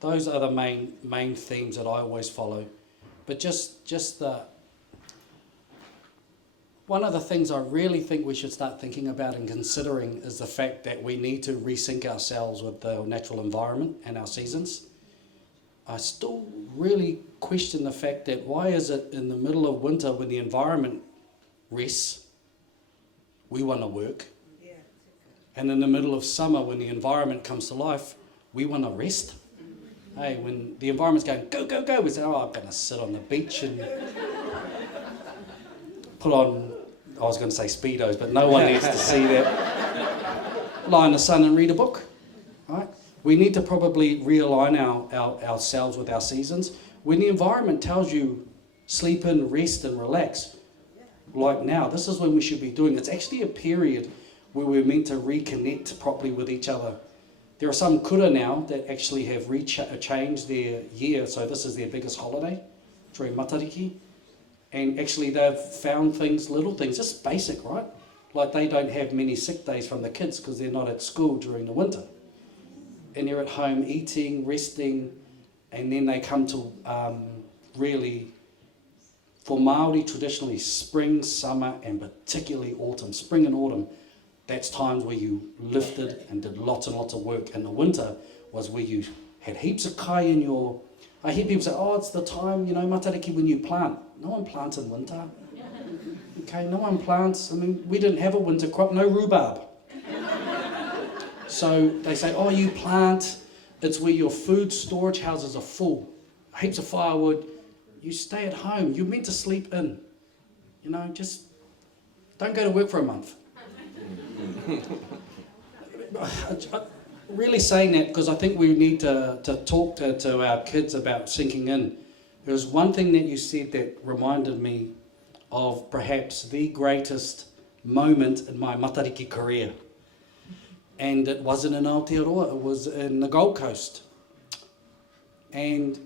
those are the main themes that I always follow. But just one of the things I really think we should start thinking about and considering is the fact that we need to resync ourselves with the natural environment and our seasons. I still really question the fact that why is it in the middle of winter when the environment rests, we want to work, and in the middle of summer when the environment comes to life, we want to rest. Hey, when the environment's going, go, go, go, we say, oh, I'm going to sit on the beach and put on, I was going to say Speedos, but no one needs to see that. Lie in the sun and read a book, right? We need to probably realign ourselves with our seasons. When the environment tells you sleep in, rest and relax, like now, this is when we should be doing. It's actually a period where we're meant to reconnect properly with each other. There are some kura now that actually have changed their year, so this is their biggest holiday during Matariki. And actually they've found things, little things, just basic, right? Like they don't have many sick days from the kids because they're not at school during the winter. And they're at home eating, resting, and then they come to really, for Māori traditionally, spring, summer, and particularly autumn, spring and autumn, that's times where you lifted and did lots and lots of work. And the winter was where you had heaps of kai in your... I hear people say, oh, it's the time, Matariki, when you plant. No one plants in winter. Okay, no one plants. I mean, we didn't have a winter crop, no rhubarb. So they say, oh, you plant. It's where your food storage houses are full. Heaps of firewood. You stay at home. You're meant to sleep in. Just don't go to work for a month. Really saying that because I think we need to talk to our kids about sinking in. There was one thing that you said that reminded me of perhaps the greatest moment in my Matariki career. And it wasn't in Aotearoa, it was in the Gold Coast. And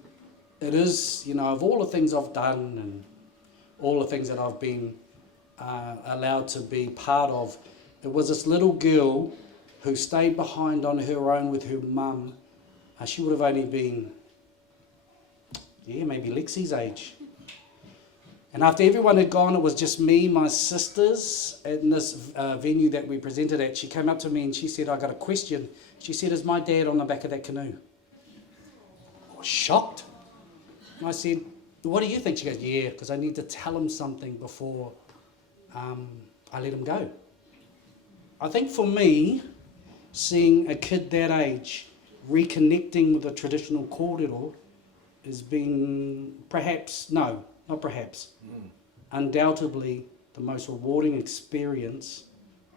it is, of all the things I've done and all the things that I've been allowed to be part of, it was this little girl who stayed behind on her own with her mum. She would have only been, maybe Lexi's age. And after everyone had gone, it was just me, my sisters, in this venue that we presented at. She came up to me and she said, I got a question. She said, is my dad on the back of that canoe? I was shocked. And I said, what do you think? She goes, yeah, because I need to tell him something before I let him go. I think for me, seeing a kid that age reconnecting with a traditional kōrero has been undoubtedly the most rewarding experience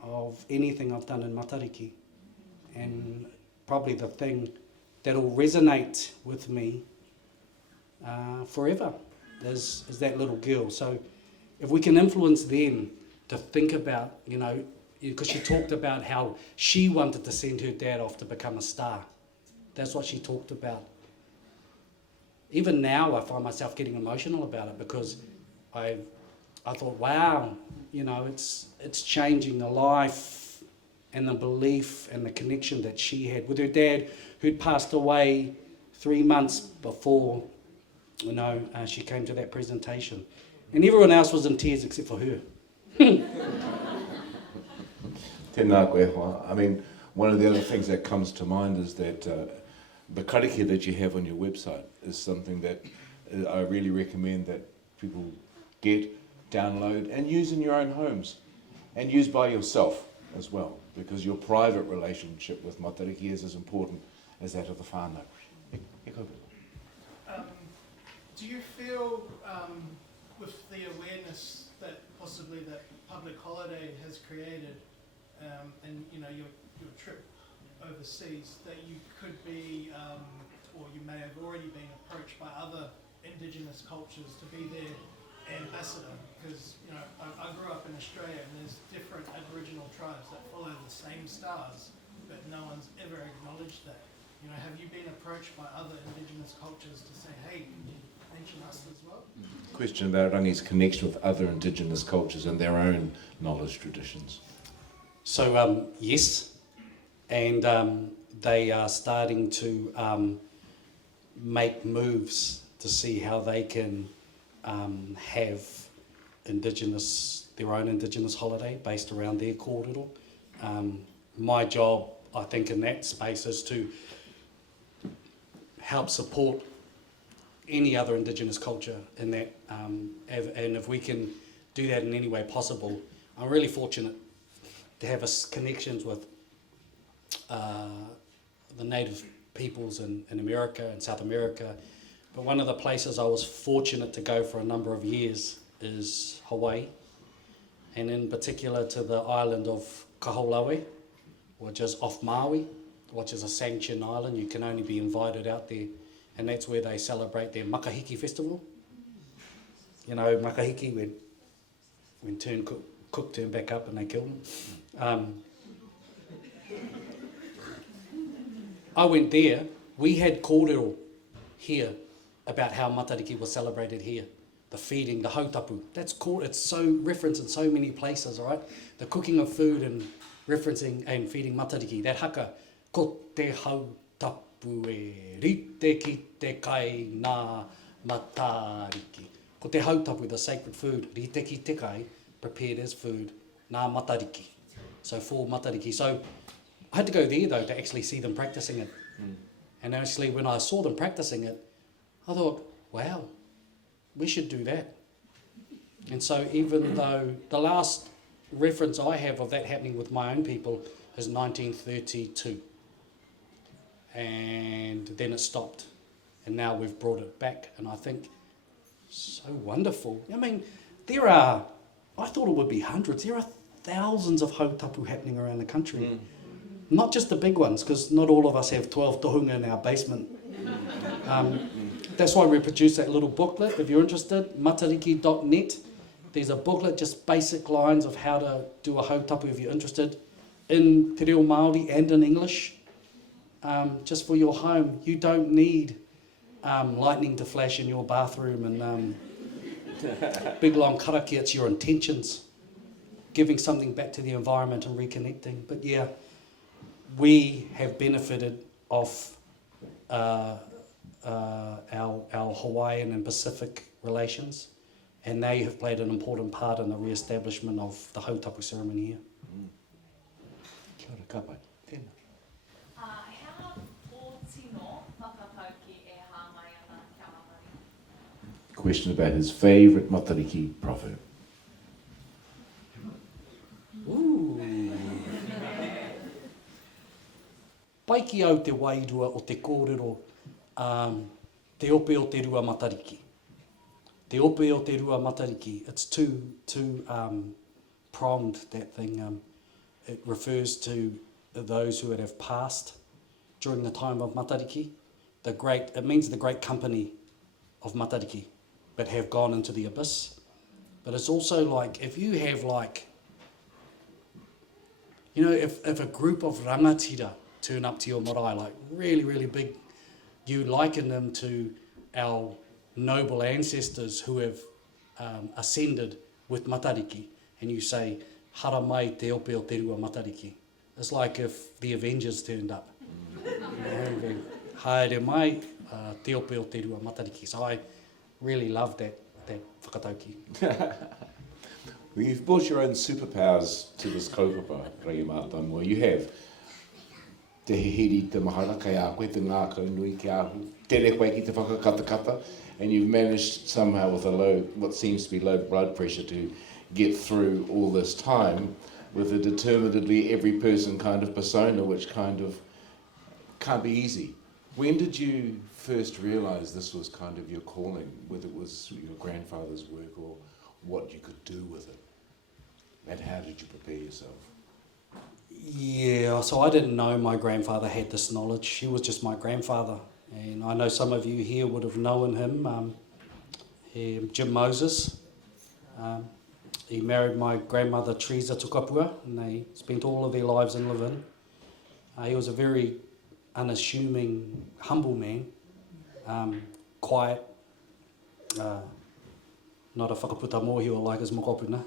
of anything I've done in Matariki. And probably the thing that'll resonate with me forever is that little girl. So if we can influence them to think about, because she talked about how she wanted to send her dad off to become a star. That's what she talked about. Even now, I find myself getting emotional about it because I thought, wow, you know, it's changing the life and the belief and the connection that she had with her dad, who'd passed away 3 months before, you know, she came to that presentation. And everyone else was in tears except for her. Tēnā koe hoa. I mean, one of the other things that comes to mind is that the karakia that you have on your website is something that I really recommend that people get, download, and use in your own homes, and use by yourself as well, because your private relationship with Matariki is as important as that of the whānau. Do you feel, with the awareness that possibly that public holiday has created, and you know your trip overseas, that you could be, or you may have already been approached by other Indigenous cultures to be their ambassador? Because you know I grew up in Australia, and there's different Aboriginal tribes that follow the same stars, but no one's ever acknowledged that. You know, have you been approached by other Indigenous cultures to say, hey, can you mention us as well? Question about Rangi's connection with other Indigenous cultures and their own knowledge traditions. So yes, and they are starting to make moves to see how they can have their own Indigenous holiday based around their kōrero. My job, I think, in that space is to help support any other Indigenous culture in that, and if we can do that in any way possible. I'm really fortunate to have connections with the native peoples in America and South America. But one of the places I was fortunate to go for a number of years is Hawaii, and in particular to the island of Kaholawe, which is off Maui, which is a sanctioned island. You can only be invited out there, and that's where they celebrate their makahiki festival. You know, makahiki, when cook turned back up and they killed him. I went there. We had kōrero here about how Matariki was celebrated here. The feeding, the hautapu. That's called. It's so referenced in so many places, all right? The cooking of food and referencing and feeding Matariki. That haka, ko te hautapu e rite ki te kai nā Matariki. Ko te hautapu, the sacred food, rite ki te kai, prepared as food, nā Matariki. So for Matariki. So I had to go there though to actually see them practicing it. And actually when I saw them practicing it, I thought, wow, we should do that. And so even though the last reference I have of that happening with my own people is 1932. And then it stopped. And now we've brought it back. And I think, so wonderful. I mean, I thought it would be hundreds. There are thousands of hautapu happening around the country. Not just the big ones, because not all of us have 12 tohunga in our basement. That's why we produced that little booklet. If you're interested, matariki.net. There's a booklet, just basic lines of how to do a hautapu if you're interested, in te reo Māori and in English. Just for your home. You don't need lightning to flash in your bathroom and big long karakia. It's your intentions, giving something back to the environment and reconnecting. But yeah, we have benefited off our Hawaiian and Pacific relations, and they have played an important part in the re-establishment of the hautapu ceremony here. Kia ora, ka pai. Tēnā. How Ōtino whakatauki e hāngai ana kia Matariki? Question about his favourite Matariki proverb. Ooh. Paiki au te wairua o te kōrero, te ope o te rua Matariki. Te ope o te rua Matariki. It's too pronged, that thing. It refers to those who have passed during the time of Matariki. It means the great company of Matariki, but have gone into the abyss. But it's also like, if you have like You know, if a group of rangatira turn up to your marae, like really, really big, you liken them to our noble ancestors who have ascended with Matariki, and you say, hara mai te ope o te rua Matariki. It's like if the Avengers turned up. Haere mai te ope o te rua Matariki. So I really love that whakatauki. Well, you've brought your own superpowers to this kaupapa, Rangi Mātāmua. You have. Te hihiri, te mahara, kai a koe, te ngākau nui ki ahu, tere koe ki te whakakatakata, and you've managed somehow with a low, what seems to be low blood pressure to get through all this time with a determinedly every person kind of persona, which kind of can't be easy. When did you first realise this was kind of your calling, whether it was your grandfather's work or what you could do with it? And how did you prepare yourself? Yeah, so I didn't know my grandfather had this knowledge. He was just my grandfather. And I know some of you here would have known him, Jim Moses. He married my grandmother Teresa Tukapua, and they spent all of their lives in Levin. He was a very unassuming, humble man, quiet, not a whakaputa mōhio like his mokopuna.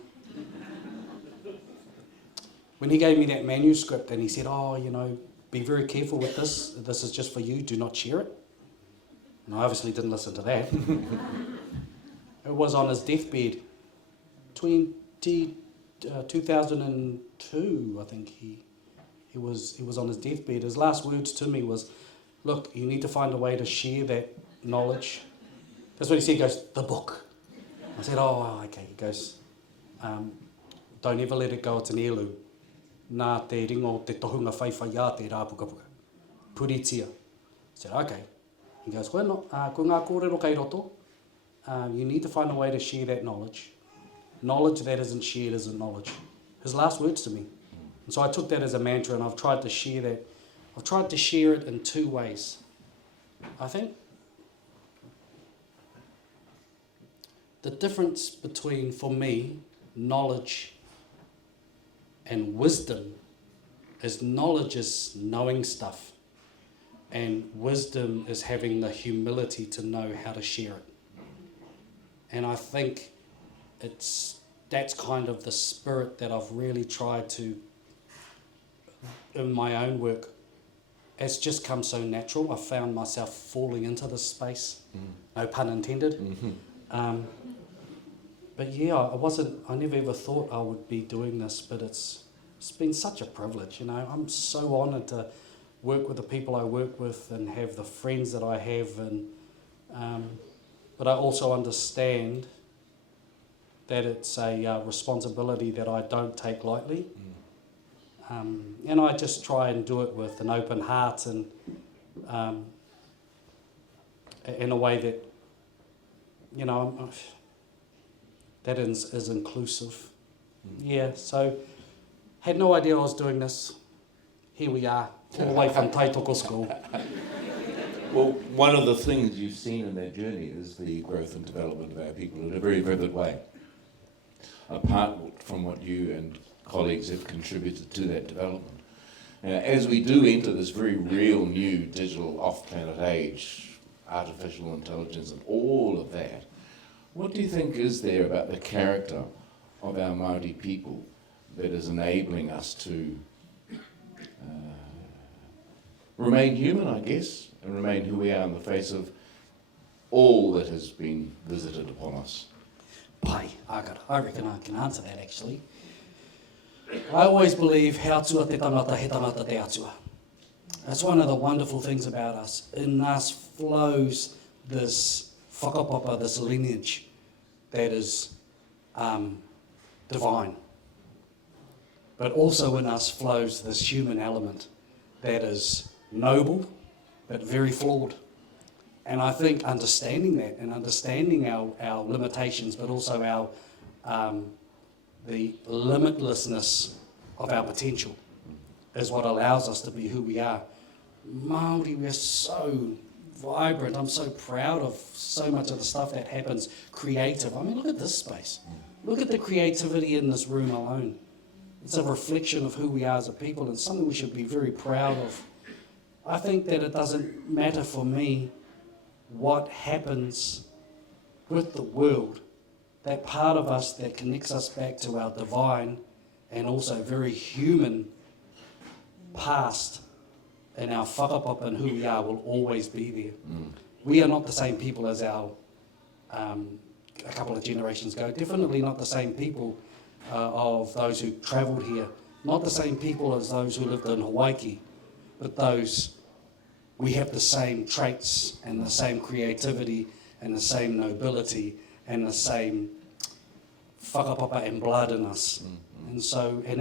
When he gave me that manuscript and he said, oh, you know, be very careful with this. This is just for you. Do not share it. And I obviously didn't listen to that. It was on his deathbed. 2002, I think he was on his deathbed. His last words to me was, look, you need to find a way to share that knowledge. That's what he said. He goes, the book. I said, oh, okay. He goes, don't ever let it go. It's an heirloom. Nā te ringo te tohunga whaiwhai te rāpukapuka. Puritia. I said, okay. He goes, ko ngā kōrero kei roto. You need to find a way to share that knowledge. Knowledge that isn't shared isn't knowledge. His last words to me. And so I took that as a mantra, and I've tried to share that. I've tried to share it in two ways. I think the difference between, for me, knowledge and wisdom is knowledge is knowing stuff, and wisdom is having the humility to know how to share it. And I think that's kind of the spirit that I've really tried to, in my own work, it's just come so natural. I found myself falling into this space, no pun intended. Mm-hmm. But yeah, I never ever thought I would be doing this, but it's been such a privilege, you know. I'm so honoured to work with the people I work with and have the friends that I have, and but I also understand that it's a responsibility that I don't take lightly. And I just try and do it with an open heart and in a way that, you know, that is inclusive. Yeah, so had no idea I was doing this. Here we are, all the way from Taitoko School. Well, one of the things you've seen in that journey is the growth and development of our people in a very vivid way. Apart from what you and colleagues have contributed to that development. As we do enter this very real new digital off-planet age, artificial intelligence and all of that, what do you think is there about the character of our Māori people that is enabling us to remain human, I guess, and remain who we are in the face of all that has been visited upon us? Pai, I reckon I can answer that actually. I always believe he atua te tangata, he tangata te atua. That's one of the wonderful things about us. In us flows this whakapapa, this lineage that is divine. But also in us flows this human element that is noble, but very flawed. And I think understanding that and understanding our limitations, but also our the limitlessness of our potential is what allows us to be who we are. Māori, we're so vibrant. I'm so proud of so much of the stuff that happens creative. I mean, look at this space. Look at the creativity in this room alone. It's a reflection of who we are as a people and something we should be very proud of. I think that it doesn't matter for me what happens with the world, that part of us that connects us back to our divine and also very human past and our whakapapa and who we are will always be there. We are not the same people as our a couple of generations ago. Definitely not the same people of those who travelled here. Not the same people as those who lived in Hawaii, but we have the same traits and the same creativity and the same nobility and the same whakapapa and blood in us. And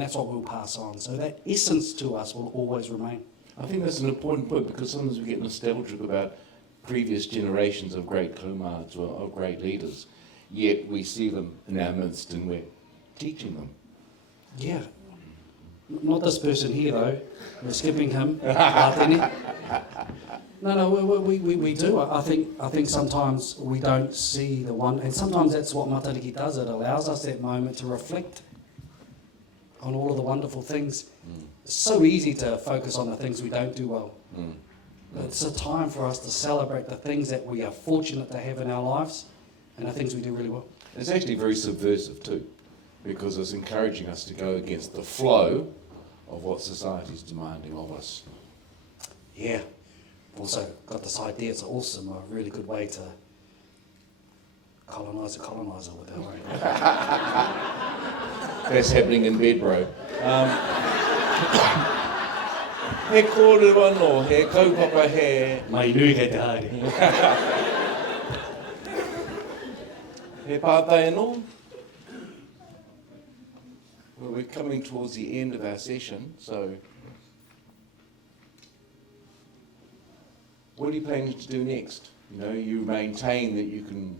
that's what we'll pass on. So that essence to us will always remain. I think that's an important point because sometimes we get nostalgic about previous generations of great kaumāts or of great leaders, yet we see them in our midst and we're teaching them. Yeah. Not this person here though. We're skipping him. No, we do. I think sometimes we don't see the one, and sometimes that's what Matariki does. It allows us that moment to reflect on all of the wonderful things. It's so easy to focus on the things we don't do well. But it's a time for us to celebrate the things that we are fortunate to have in our lives and the things we do really well. It's actually very subversive too, because it's encouraging us to go against the flow of what society's demanding of us. Yeah. Also got this idea, it's awesome, a really good way to colonise a coloniser with our own. That's happening in bed, bro. He kōrero anō, he kaupapa he... Mai nui kei te haere. He pātai anō. Well, we're coming towards the end of our session, so... What are you planning to do next? You know, you maintain that you can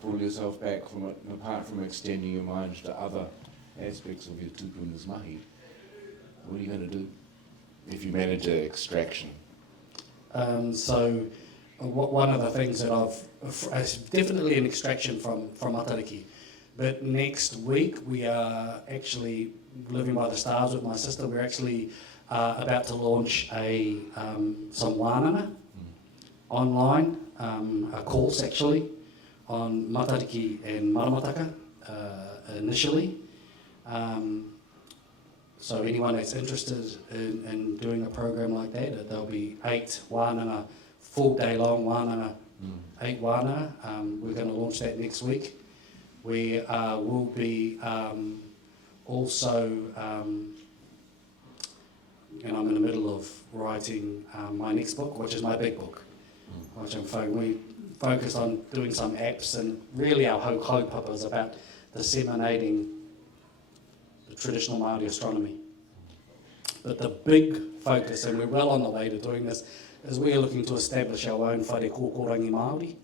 pull yourself back from it, apart from extending your mind to other aspects of your tupuna's mahi. What are you going to do if you manage an extraction? One of the things that it's definitely an extraction from Matariki. But next week we are actually living by the stars with my sister. We're actually about to launch some wānanga online, a course actually on Matariki and Maramataka initially. So anyone that's interested in doing a program like that, there'll be 8 wānanga, full day long wānanga, 8 wānanga. We're going to launch that next week. We will be also, and I'm in the middle of writing my next book, which is my big book, which we focused on doing some apps, and really our whole kaupapa is about disseminating the traditional Māori astronomy. But the big focus, and we're well on the way to doing this, is we are looking to establish our own whare kōkorangi Māori,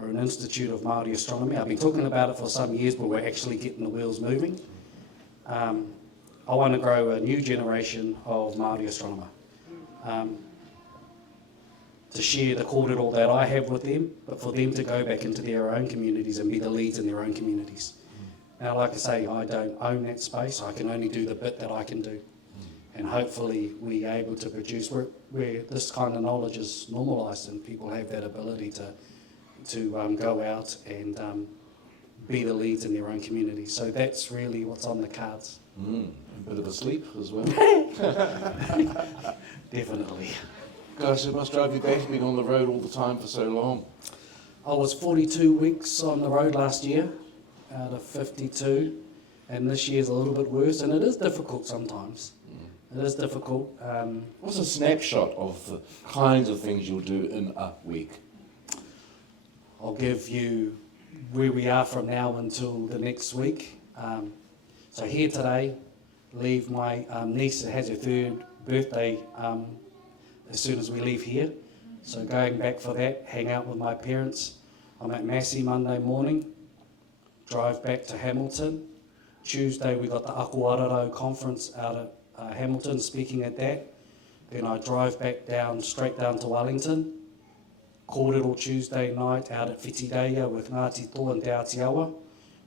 or an Institute of Māori Astronomy. I've been talking about it for some years, but we're actually getting the wheels moving. I want to grow a new generation of Māori astronomer. To share the kōrero that I have with them, but for them to go back into their own communities and be the leads in their own communities. Now, like I say, I don't own that space. I can only do the bit that I can do. And hopefully we're able to produce where this kind of knowledge is normalised and people have that ability to go out and be the leads in their own community. So that's really what's on the cards. A bit of a sleep as well. Definitely. Gosh, it must drive you back being on the road all the time for so long. I was 42 weeks on the road last year out of 52, and this year's a little bit worse, and it is difficult sometimes. It is difficult. What's a snapshot of the kinds of things you'll do in a week? I'll give you where we are from now until the next week. So here today, leave my niece that has her 3rd birthday as soon as we leave here. So going back for that, hang out with my parents. I'm at Massey Monday morning, drive back to Hamilton. Tuesday we got the Aotearoa conference out at Hamilton, speaking at that. Then I drive back straight down to Wellington. Kōrero Tuesday night out at Whitireia with Ngāti Tō and Te Aotearoa,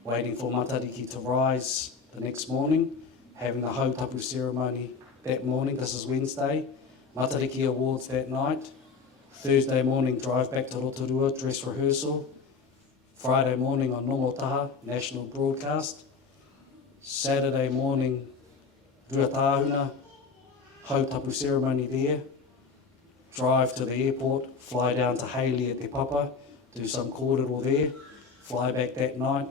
waiting for Matariki to rise the next morning. having the hautapu ceremony that morning. This is Wednesday. Matariki Awards that night. Thursday morning, drive back to Rotorua, dress rehearsal. Friday morning on Nomo Taha, national broadcast. Saturday morning, Ruatahuna, hautapu ceremony there. Drive to the airport, fly down to Hailey at Te Papa, do some kōrero there, fly back that night.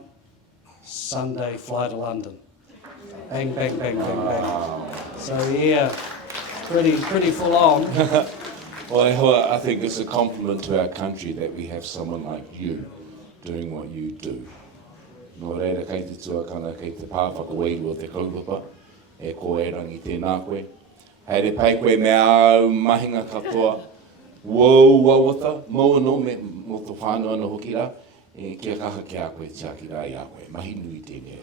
Sunday, fly to London. Bang, bang, bang, bang, bang. So yeah, pretty full on. Well, I think it's a compliment to our country that we have someone like you doing what you do. Nō reira kei te tuakana kei te pāwhakaweiru o te kaupapa, e ko e rangi tēnā koe. Hei re pai koe me au mahinga katoa, wau wawata, mau anō me mo tō whānau ana hoki rā, e kia kaha ki a koe tiaki rā i a koe, mahi nui tēnei,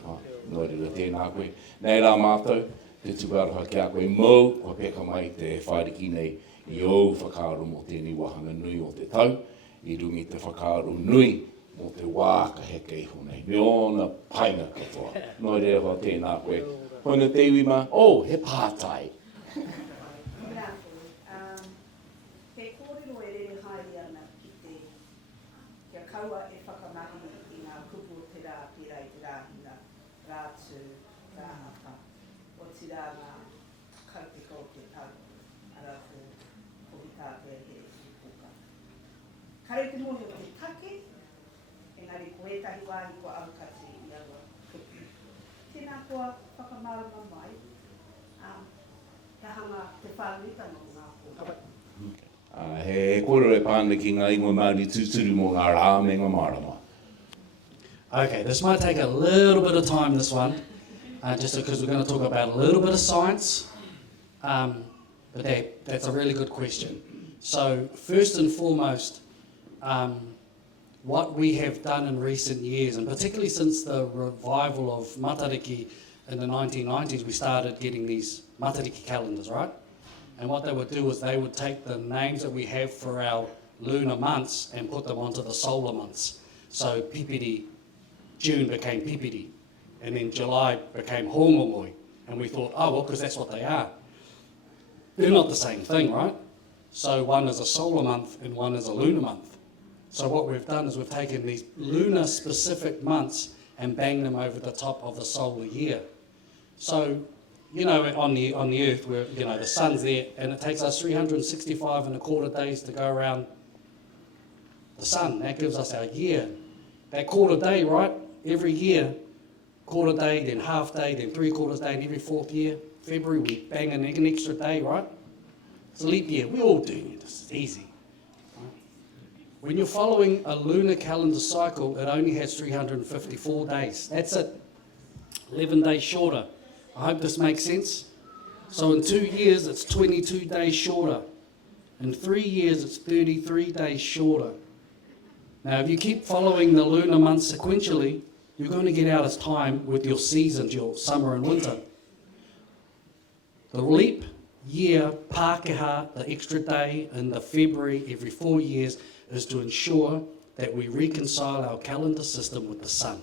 nō reira tēnā koe. Nei rā mātou, te tuaroha ki a koe mau, ko peka mai te whairiki nei, I au whakaaro mo tēnei wahanga nui o te tau, I rungi te whakaaro nui mo te wā ka heke iho nei. Me ona painga katoa. Nō reira hoa tēnā koe. Hoina te iwi mā, he pātai. He kōrero e rere haere ana ki te kia kaua e whakamahi I ngā kupu o te rā, pērā I te rāhina, rātū, rāhaka, o te rā ngā kaupeka o te tau, ara te hokitāpea he puka. Kare te moni o te take, engari ko etahi wāhi ko aukati I awa kupu. Tēnā koa whakamārama mai, te hanga te whānuita no ngā kōrero. He kōrero e pāna ki ngā ingoa Māori tūturu mō ngā rā me ngā marama. Okay, this might take a little bit of time, this one, just because we're going to talk about a little bit of science, but that's a really good question. So first and foremost, what we have done in recent years, and particularly since the revival of Matariki in the 1990s, we started getting these Matariki calendars, right? And what they would do is they would take the names that we have for our lunar months and put them onto the solar months. So Pipiri, June became Pipiri, and then July became Hongomoi. And we thought, oh, well, because that's what they are. They're not the same thing, right? So one is a solar month and one is a lunar month. So what we've done is we've taken these lunar specific months and banged them over the top of the solar year. So, you know, on the Earth, where the sun's there, and it takes us 365 and a quarter days to go around the sun. That gives us our year. That quarter day, right? Every year, quarter day, then half day, then 3/4 day, and every fourth year, February, we bang an extra day, right? It's a leap year. We're all doing it. It's easy. Right? When you're following a lunar calendar cycle, it only has 354 days. That's it. 11 days shorter. I hope this makes sense. So in 2 years, it's 22 days shorter. In 3 years, it's 33 days shorter. Now, if you keep following the lunar months sequentially, you're going to get out of time with your seasons, your summer and winter. The leap year Pākehā, the extra day in the February every 4 years, is to ensure that we reconcile our calendar system with the sun.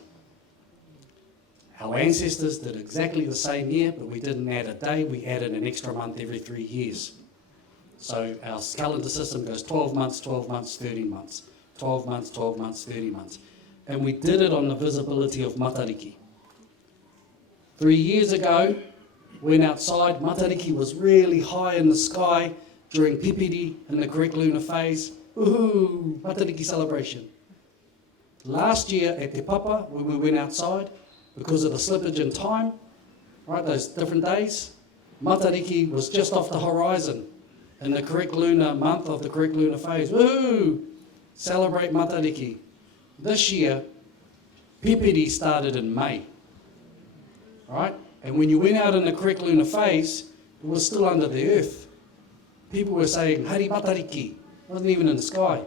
Our ancestors did exactly the same year, but we didn't add a day, we added an extra month every 3 years. So our calendar system goes 12 months, 12 months, 13 months, 12 months, 12 months, 30 months. And we did it on the visibility of Matariki. 3 years ago, went outside, Matariki was really high in the sky during Pipiri in the correct lunar phase. Ooh, Matariki celebration. Last year at Te Papa, when we went outside, because of the slippage in time, right, those different days, Matariki was just off the horizon in the correct lunar month of the correct lunar phase. Woohoo! Celebrate Matariki. This year, Pipiri started in May, right? And when you went out in the correct lunar phase, it was still under the earth. People were saying, Hari Matariki, it wasn't even in the sky.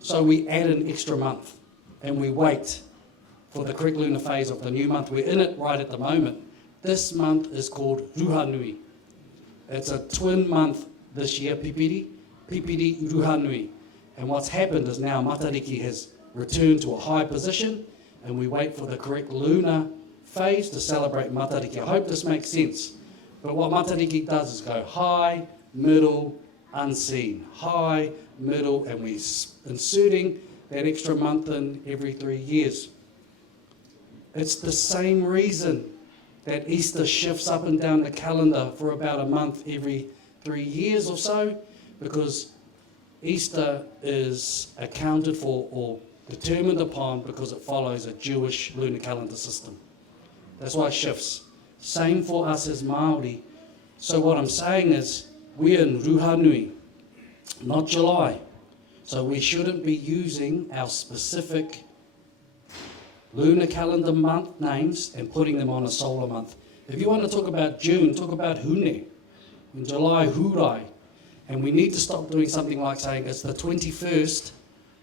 So we add an extra month and we wait for the correct lunar phase of the new month. We're in it right at the moment. This month is called Ruhanui. It's a twin month this year, Pipiri, Ruhanui. And what's happened is now Matariki has returned to a high position and we wait for the correct lunar phase to celebrate Matariki. I hope this makes sense. But what Matariki does is go high, middle, unseen. High, middle, and we're inserting that extra month in every 3 years. It's the same reason that Easter shifts up and down the calendar for about a month every 3 years or so, because Easter is accounted for or determined upon because it follows a Jewish lunar calendar system. That's why it shifts. Same for us as Māori. So what I'm saying is, we're in Ruhanui, not July. So we shouldn't be using our specific lunar calendar month names and putting them on a solar month. If you want to talk about June, talk about Hune. In July, Hurai. And we need to stop doing something like saying it's the 21st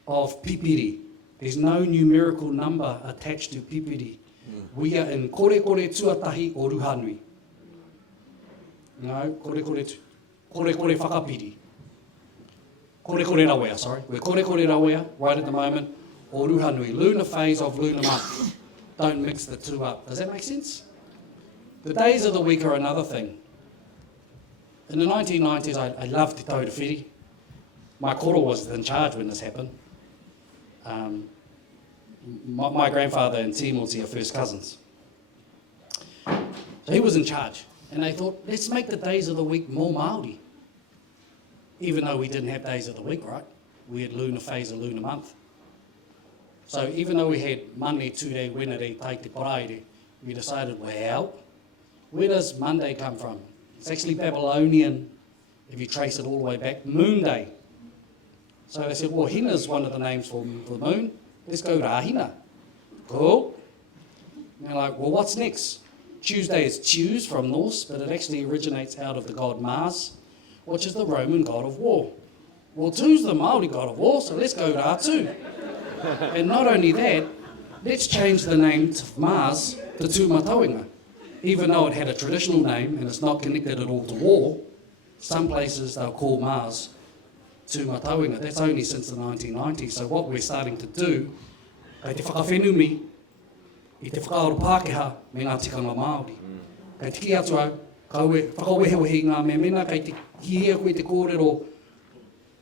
of Pipiri. There's no numerical number attached to Pipiri. We are in kore tuatahi o Ruhanui. No, kore whakapiri. Kore rawea, sorry. We're kore rawea right at the moment, o Ruhanui, lunar phase of lunar month. Don't mix the two up. Does that make sense? The days of the week are another thing. In the 1990s, I loved Te Tau Te Whiri. My koro was in charge when this happened. My grandfather and Timoti are first cousins. So he was in charge. And they thought, let's make the days of the week more Māori. Even though we didn't have days of the week, right? We had lunar phase and lunar month. So even though we had Monday, Tuesday, Wednesday, Taite, Paraire, we decided, well, where does Monday come from? It's actually Babylonian, if you trace it all the way back, Moon Day. So they said, well, Hina's one of the names for the moon. Let's go to Ahina. Cool. And they're like, well, what's next? Tuesday is Tews from Norse, but it actually originates out of the god Mars, which is the Roman god of war. Well, Tu's the Māori god of war, so let's go to Atu. And not only that, let's change the name to Mars to Mātāmua. Even though it had a traditional name and it's not connected at all to war, some places they'll call Mars Mātāmua. That's only since the 1990s. So what we're starting to do, kei te whakawhenumi, i te whakaaro Pākehā me ngā tikanga Māori. Kei tiki atu au, whakawehewehe ngā mea mena, kei te hihia koe te kōrero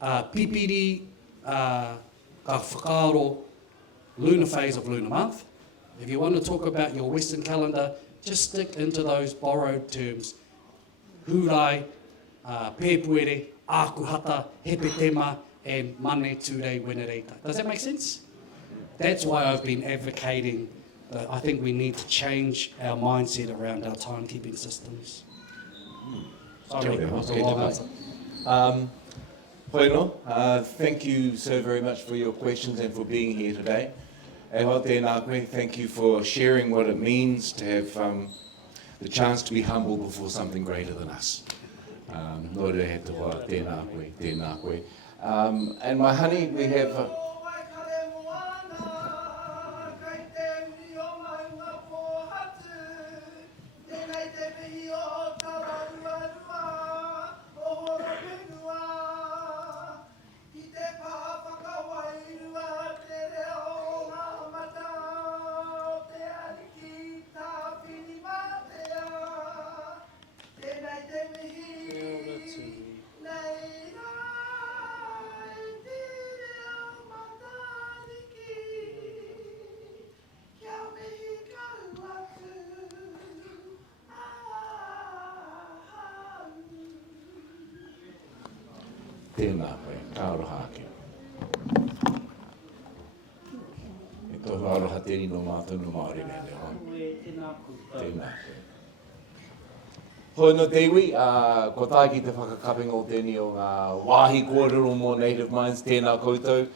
pipiri, ka whakaaro lunar phase of lunar month. If you want to talk about your Western calendar, just stick into those borrowed terms. Hurai, pēpuere, ākuhata, hepetema, and mane ture wenereta. Does that make sense? That's why I've been advocating that I think we need to change our mindset around our timekeeping systems. Sorry, Hoino, thank you so very much for your questions and for being here today. E hoa tēnā koe, thank you for sharing what it means to have the chance to be humble before something greater than us. Nō re he te hoa, tēnā koe, tēnā koe. And my honey, we have... Tēnā koe, kāroha ake. E tohu aroha tēri no mātou no Māori me le hoi. Tēnā koe. Hoi no teiwi, ko tai ki te whakakapinga o tēni o ngā wāhi kōrero mō Native Minds, tēnā koutou.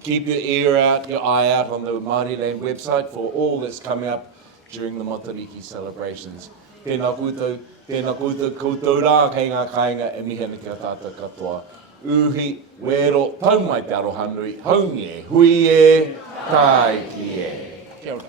Keep your ear out, your eye out on the Māori Land website for all that's coming up during the Matariki celebrations. Tēnā koutou. Tēnā koutou rā kei ngā kāinga e mihi ana ki a tātou katoa. Uhi, wero, pau mai te aroha nui, haungi e, hui e, kai ki e. Kia ora.